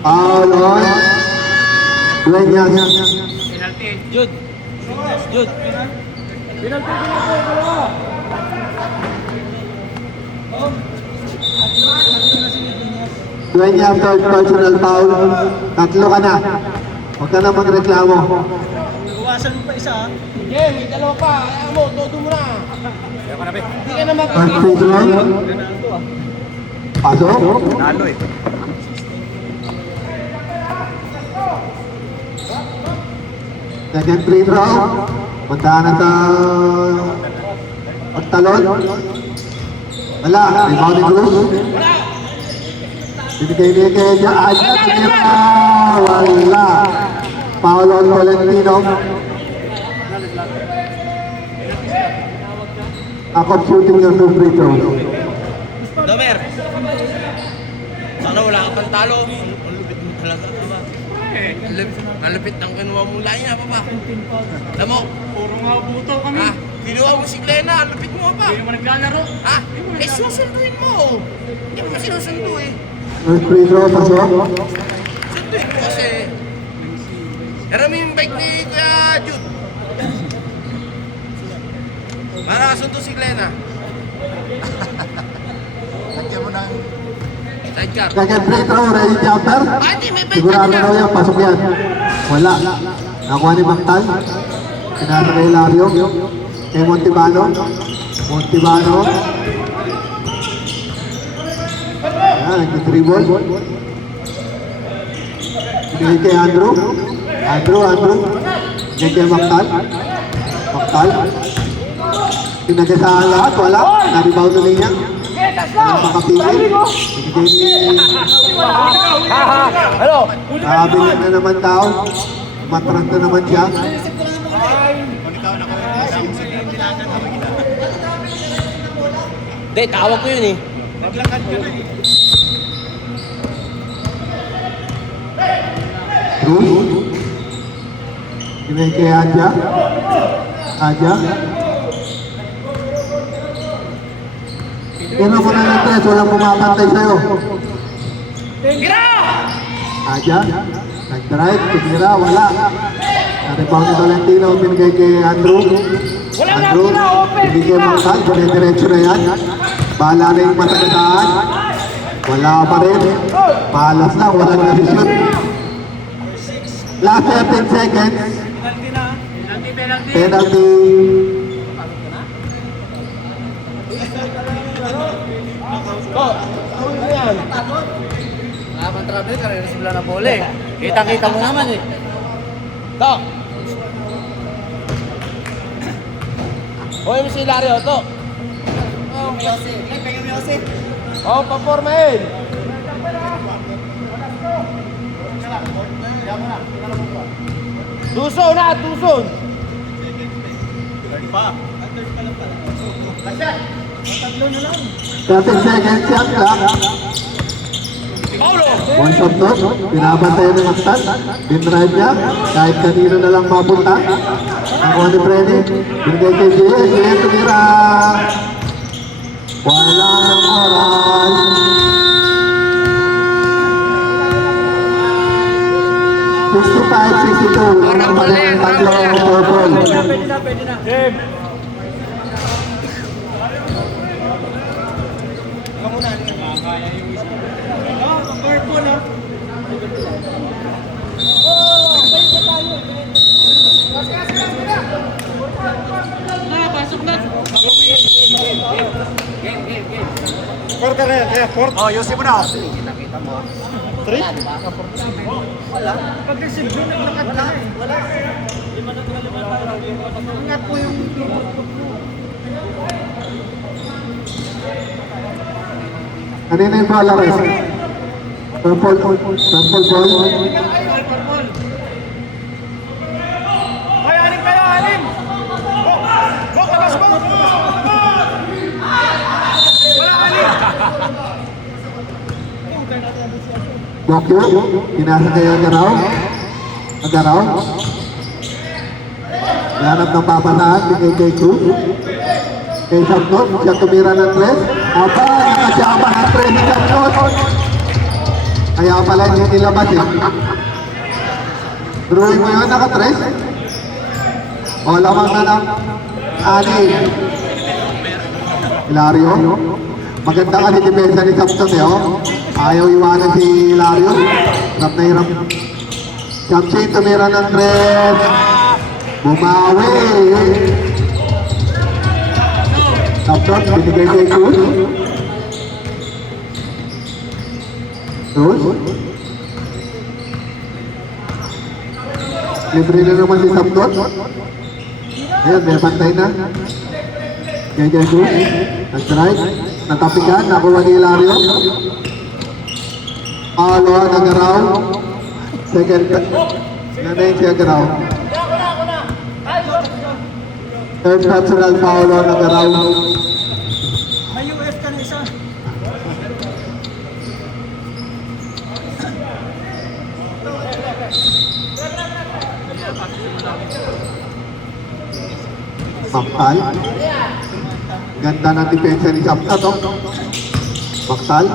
Paulon. Dueñas. Jude! Dueñas, third personal foul. 3 ka na. Huwag ka na magreklamo. Iwasan mo pa isa ha. Sige, may dalawa pa. Ayaw mo, todo mo na. Hindi ka na First free throw. Pasok. Nalo eh. Second free throw. Punta na sa pagtalon. Wala. Rebound ni Cruz. Binigay niya kay Adjad. Tumira. Wala. Paolo Tolentino. Ako shooting yung 2 free throws. Domer! Sana wala ka pang talo. Ang lupit mo talaga, papa. Nalupit ng kinuha mong line niya, papa. Alam mo? Puro nga buto kami. Ha? Kinuha mo si Glenna, ang lupit mo, pa. Hindi naman naglalaro. Ha? Eh, susunduin mo. Hindi mo kasi sinusundo eh. First free throw. Pasok. Sunduin ko kasi. Pero may bike ni Kuya Jude. Para kasundo si Glenna. Lagyan mo ng Sidecar. Second free throw. Ready jumper. Ah, hindi, may bike Sigurado na raw yan. Pasok yan. Wala. Nakuha ni Maktal. Pinasa kay Lario. Kay Montivano. Montibano. Ayan, nag-dribble. Binigay kay Andrew. Andrew. Binigay kay Maktal. Pinagasaan lahat, wala. Na-rebound na niya. Walang makapigil. Binigay ni... Nakabilin na naman daw. Matrang na naman siya. Hindi, tawag ko yun eh. Cruz. Binigay kay Adja. Tira mo na ng tres, walang pumapantay sa'yo. Adja. Nag-drive, tumira, wala. Na-rebound ni Tolentino, binigay kay Andrew. Binigay kay Maktal, dire-diretso na yan. Bahala na yung masagataan. Wala pa rin. Malas lang, walang nasisyon. Last 13 seconds. Penalty. Laban travel, karera sila na bola eh. Kita-kita mo naman eh. To! Hoy, mo si Hilario, to! Oh, papormahin! Tuson na, tuson! 13 seconds shot clock. One shot to. Binabantayan ng Maktal. Dinrive niya. Kahit kanino na lang mapunta. Nakuha ni Freddy. Binigay kay Gilles. Gilles tumira. Wala ng oras. $65-62. Ang balik ng tatlo ang purple. Port ka rin, kaya port. Oh, yusin mo na. Three? Kanina yung bala rin. Purple ball. Ay, anim kayo, anim! Go, kalas mo! Wala, anim! Bokyo, pinasa kay Agaraw. Lanap ng papasahan, bigay kay Cruz. Kay Sabnot, siya tumira ng tres. Aba, nakasiyama ng tres ni Sabnot. Kaya pala hindi nilabas eh. Drawing mo yun, naka-tres. O, lamang na ng ani. Hilario. Maganda ka ni depensa ni Sabnot eh, oh. Ayaw iwanan si Hilario. Hirap na hirap. Chamsi, tumira ng tres. Bumawi. Sabnot, binigay kay Cruz. Libre na naman si Sabnot. Ayan, may pantay na. Kay Cruz. Nag-strike. Natapikan. Nakuha ni Hilario. Paulo Agaraw. Second. Nanay si Agaraw. Third personal Paulo Agaraw. May UF ka na isa. Maktal. Ganda ng depensa ni Sabnot, oh. Maktal.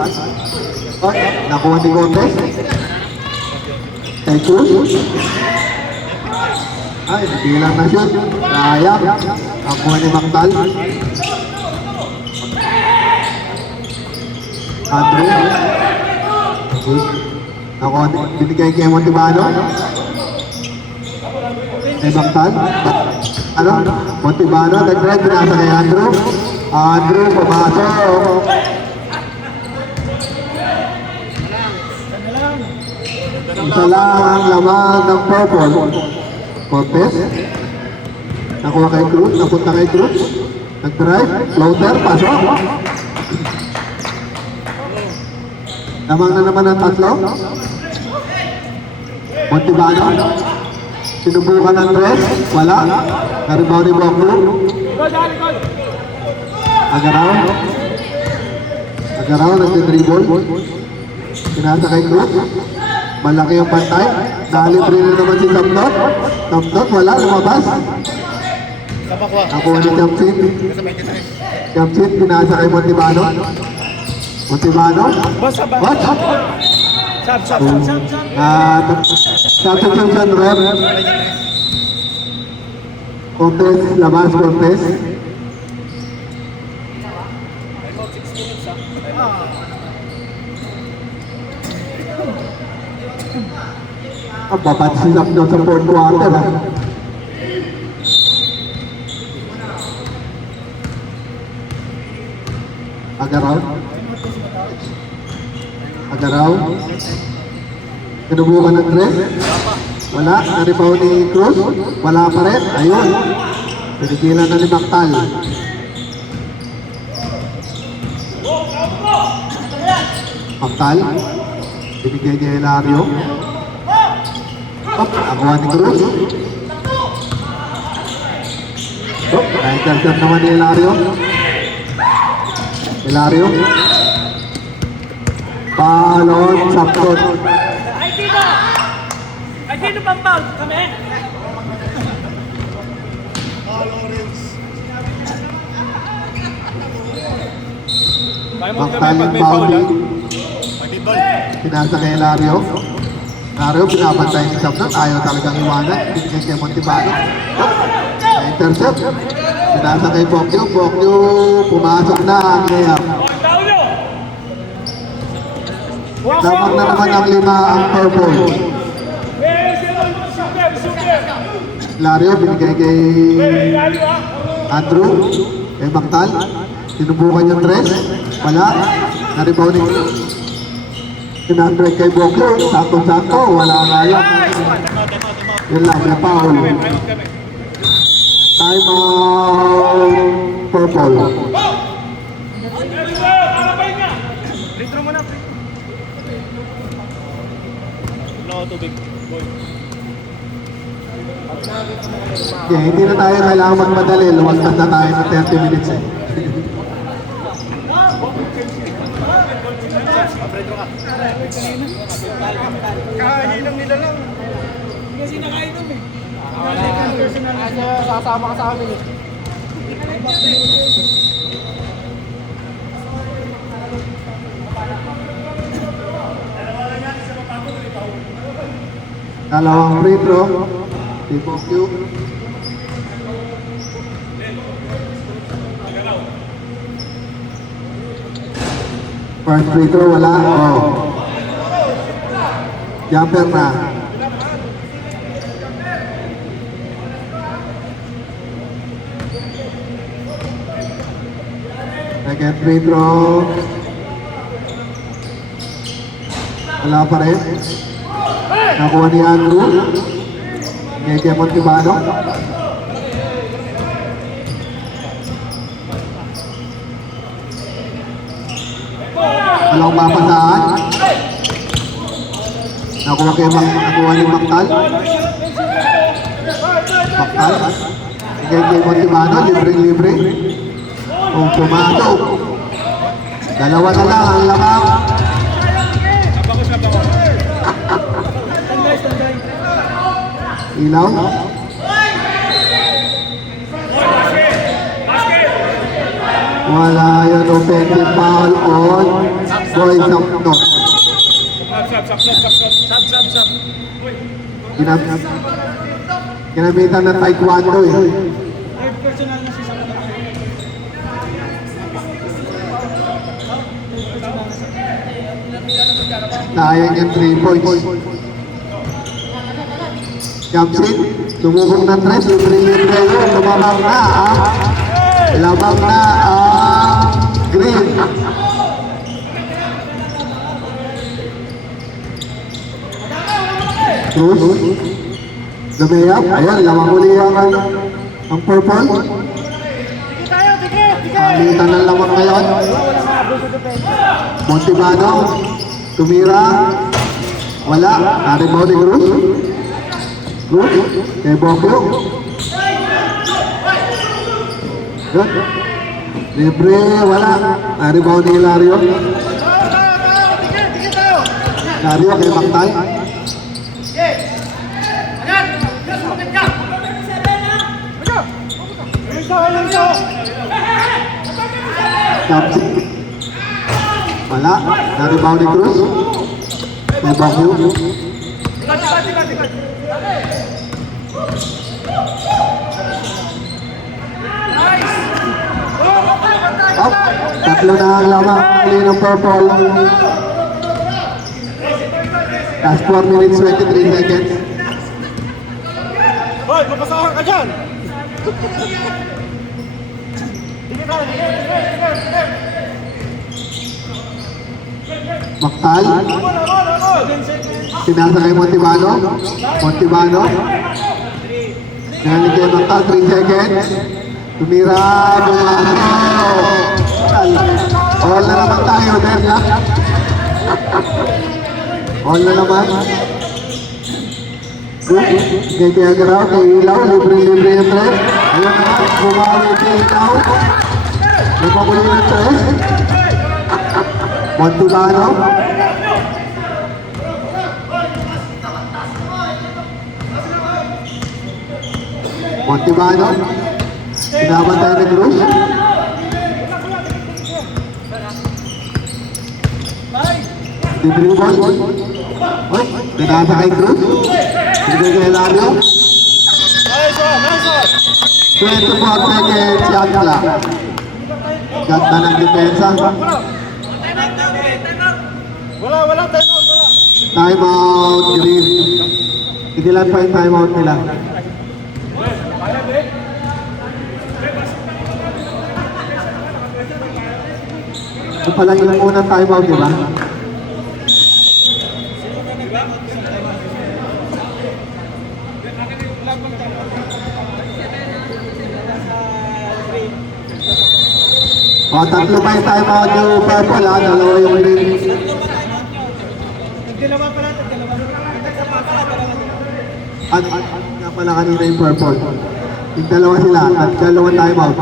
Oh, nakuha ni Gomez. Kay Cruz. Ay, bilang na shoot. Sayang. Nakuha ni Maktal. Andrew. Nakuha ni, binigay kay Montibano. Kay Maktal. Ano? Montibano, nag-drive, pinasa kay Andrew. Andrew, pumasok. Isa lang ang laman ng purple. Cortez. Nakuha kay Cruz, napunta kay Cruz. Nag-drive, floater, pasok. Lamang na naman ang tatlo. Montibano. Sinubukan ng tres, wala. Naribaw ni Boklu. Agaraw. Agaraw, nagdi-dribble. Pinasa kay Cruz. Malaki ang pantay. Nalibre na naman si Tamdot. Tamdot, wala, lumabas. Nakuha ni Jamsit. Jamsit, pinasa kay Montibano. Montibano. What? Substitution rep. Cortez, labas Cortez. Ang papansilap daw sa fourth quarter. Agaraw. Agaraw. Sinubukan ng tres. Wala. Naripaw ni Cruz. Wala pa rin. Ayun. Pinigilan na ni Mactal. Mactal. Binigay niya Hilario. Nakuha ni Cruz. Na-intercept naman ni Hilario. Hilario. Palon, saptot. Ay, sino pang foul? Kami? Mactal yung fouling. Pinasa kay Hilario. Hilario, pinapantay ni Saptot. Ayaw talagang iwanan. Pinigay kay Montibano. Na-intercept. Pinasa kay Bokyo. Bokyo, pumasok na ang layup. Lamang na naman ang lima ang purple. Hilario, binigay kay Andrew. Kay Mactal. Sinubukan yung tres. Wala. Naribaw ni Sinandre kay Bokyo. Sakto-sakto. Wala nga lang. Yun lang. May foul. Time out. Purple. Litro mo na, pre. Okay, hindi na tayo kailangan magmadali. Luwagtas na tayo ng 30 minutes eh. Kahilang nila lang. Kasi nakainom eh. Sasama ka sa amin eh. Dalawang free throw. Si Bokyo. First free throw, wala. Oh. Jumper na. Second free throw. Wala pa rin. Nakuha ni Andrew. Ngeke Montibano. Walang mapasaan. Nakuha ni Mactal. Mactal. Ngeke Montibano. Libre-libre. Kung pumasok. Dalawa na lang ang lamang. Ilaw. Wala yun, offensive foul on Boy Saptot. Sab. Ginamitan ng taekwondo eh. Third personal na si Samuel. Sayang yung 3 points. Jamsit, tumubog ng tres, libre-libre yun, lumabang na ah. Labang na ah. Cruz. Lumayap. Ayan, lamang muli ang purple. Palitan ng lamang ngayon. Montibano. Tumira. Wala. Naribaw ni Cruz. Cruz. Kay Bokyo. Good. Libre. Wala. Naribaw ni Hilario. Hilario kay Mactay. Kapsi. Wala. Naribaw ni Cruz. Kay Bokyo. Up. Tatlo na ang lamang muli ng purple. Last 4 minutes 23 seconds. Hoy, papasahan ka dyan! Maktal. Sinasa kay Montibano. Montibano. Galing kay Maktal, 3 seconds. Tumira, bumahaw. All na naman tayo, Derla. All na naman. Kay Tiagaraw, kay Ilaw, libre-libre yung tres. Ayun naman, bumahaw kay Ilaw. Lumabuli ng tres. Montibano. Montibano. Pinabantay ni Cruz. Dibribol. Oy, pinasa kay Cruz. Bigay kay Hilario. Nice one, nice one! 24 seconds, Yagla. Ganda ng depensa. Wala, time out, wala! Time out, Green. Idilan pa yung time out nila. Ito pala yung unang time out, di ba? O, tatlo pa yung time out yung purple, ha? Dalawa yung green. Nagdalawa pala, nagdalawa. At nga pala kanina yung purple. Yung dalawa sila, at dalawang time out.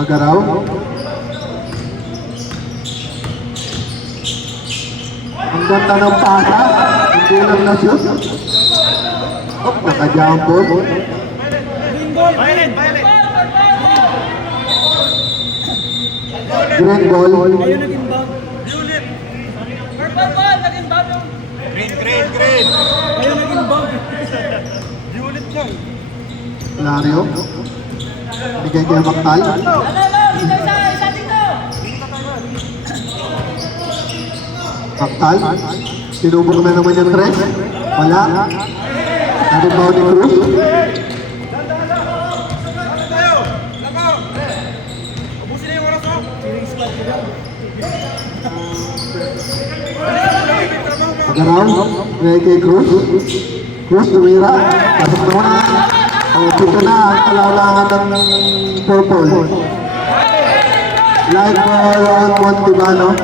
Agaraw. Ang ganda ng pasa. Hindi lang na shoot. Oh, naka-jump ball. Violet! Green ball. Ayun naging bag. Purple ball, naging bag yung... Green. Ayun naging bag. Violet yan! Hilario. Bigay kay Maktal. Dito isa dito. Maktal. Sinubok na naman yung tres. Wala. Naribaw ni Cruz. Ubusin na yung oras mo! Agaraw. Bigay kay Cruz. Cruz, tumira. Pasok naman. O, dito na ang kalaulangan ng purple. Live ball on Montibano.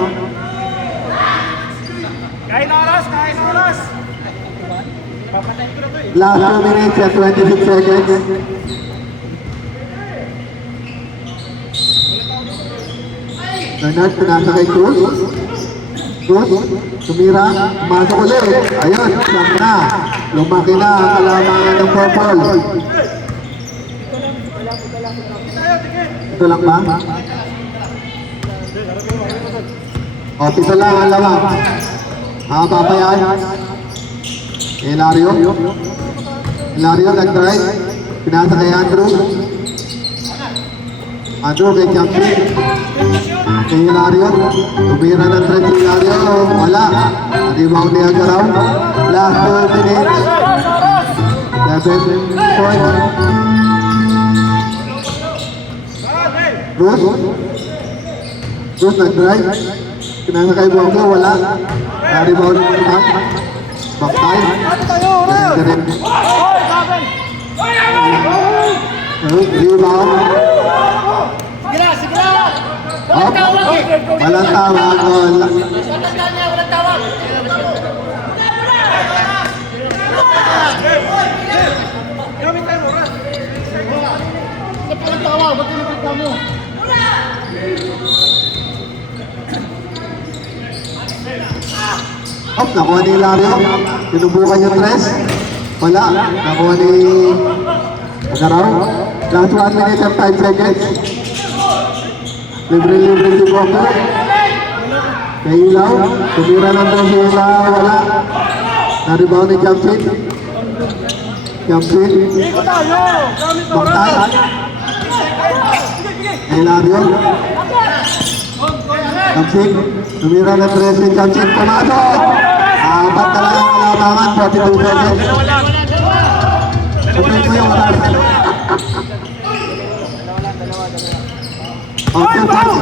Kain oras! Last 2 minutes and 26 seconds. Bernard, pinasa kay Cruz. Cruz, tumira, masok ulit. Ayun, siyam na. Lumaki na ang kalamangan ng purple. Ito lang ba? O, pito lang ang lamang. Papayaan. Hilario. Hilario nag-drive. Pinasa kay Andrew. Andrew kay Champion. Kay Hilario. Tumira ng threat si Hilario. Wala. Rebound ni Agaraw. Last 2 minutes. 7 points. Bruce nag-drive. Pinasakay Bongga, wala. Na-rebound ng top. Baktay. Rebound. Sige na, sige na! Up. Walang tawag. Wala. Walang tawag! Walang tawag, ba't tinipid mo? Up, nakuha ni Hilario. Tinubukan yung tres. Wala. Nakuha ni Agaraw. Last 1 minute and 5 seconds. Libre si Boko. Kay Ilaw. Tumira lang daw si Ilaw. Wala. Na-rebound ni Jumpin. Jumpin. Iko tayo! Gamit oras! Baktay. Kay Hilario. Jumpin. Tumira ng 13. Jumpin. Pumado. Apat na lang ang labangan. 42 seconds. Sabihin ko yung oras. Okay, pass.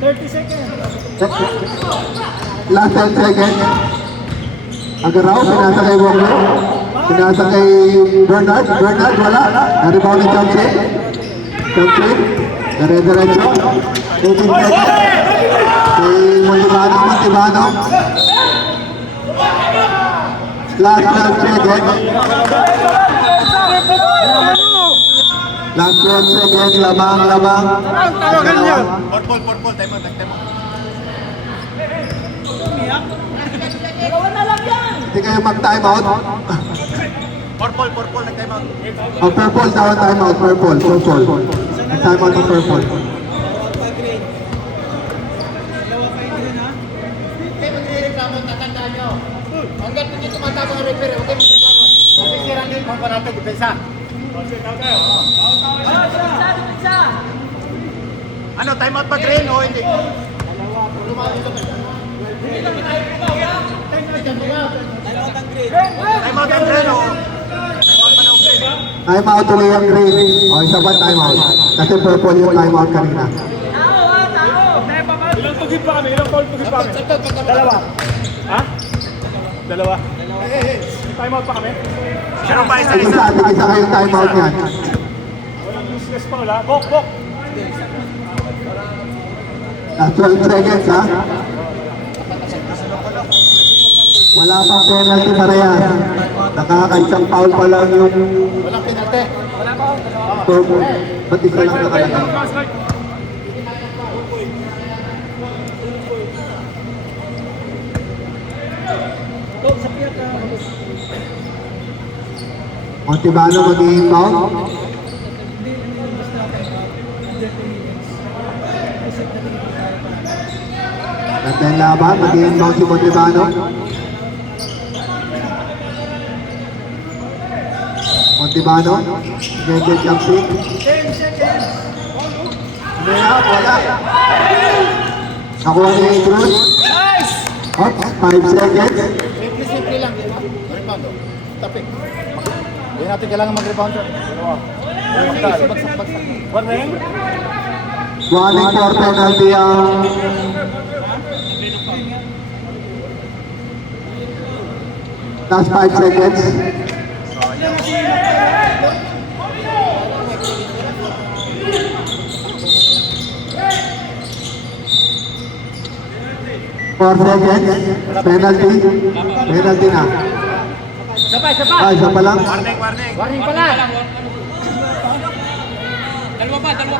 30 seconds. Last 10 seconds. Agaraw, pinasa kay Bongo. Pinasa kay Bernard. Bernard, wala. Na-rebound ni Chomsy. Chomsy. Dire-diretso. 18 seconds. Kay Montibano. Montibano. Last 12 seconds. Last 12 seconds. Labang. Tawagan niya! Porpol, time out. Hindi kayo mag-time out. Porpol, nag-time out. Oh, purple daw ang time out. Purple. Ang time out ng purple. Hindi magre-reklamo, tatandaan nyo. Hanggat hindi tumatawag ang referee, huwag kayo magreklamo. Kasi sirang din pa natin, depensa. Ano, time out ba Green o hindi? Time out ang Green o? Time out ulit ang green. O, isa pa time out. Kasi purple yung time out kanina. Ilang tugid pa kami? Ilang call tugid pa kami? Dalawa. Ha? Dalawa. Time out pa kami? Sino ba isa? Isa kayong time out yan. Walang useless pa wala. Bok! Last 12 seconds, ha? Wala pang penalty parehas. Nakakaisang foul pa lang yung Walang penalty. purple. Ba't isa lang nakalagay? Montibano mag-i-inbound. Ganda yung laban, mag-i-inbound si Montibano. Montibano, Gengel Champi. 10 seconds. Wala. Nakuha ni Bruce. Oops, 5 seconds. Simple lang, di ba? Rebound, oh. Tapik. Hindi natin kailangan mag-rebound. Dalawa. Bagsak. Warning. Warning for penalty ang last 5 seconds. Four seconds. Penalty na. Sabay. Ay, isa pa lang. Warning. Warning pala. Dalawa pa kayo.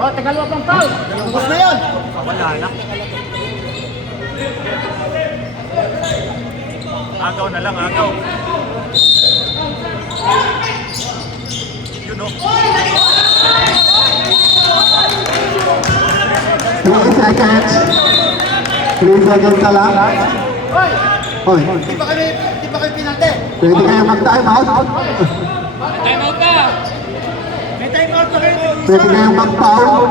Oh, tagalawa pang foul. Ubus na yun. Wala na. Agaw na lang, agaw. Yun o. 3 seconds. 3 seconds na lang. Hoy, Hoy, di ba kayo penalty? pwede kayo mag-time out. Time out ka! May time out na kayo. Pwede kayong mag-foul.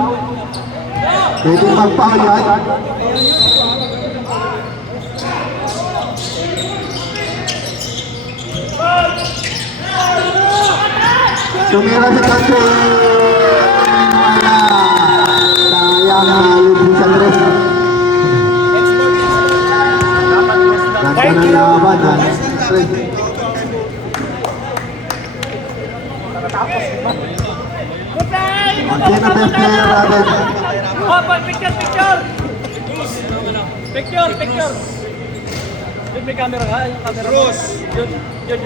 Pwede mag-foul yan. Tumira si Kansi. Wala. Sayang halid si Sandres. Ganda ng laban ha. Ang na best player natin. Picture! Picture! Picture! Yun, may camera ka. Yung camera. Yun, yun.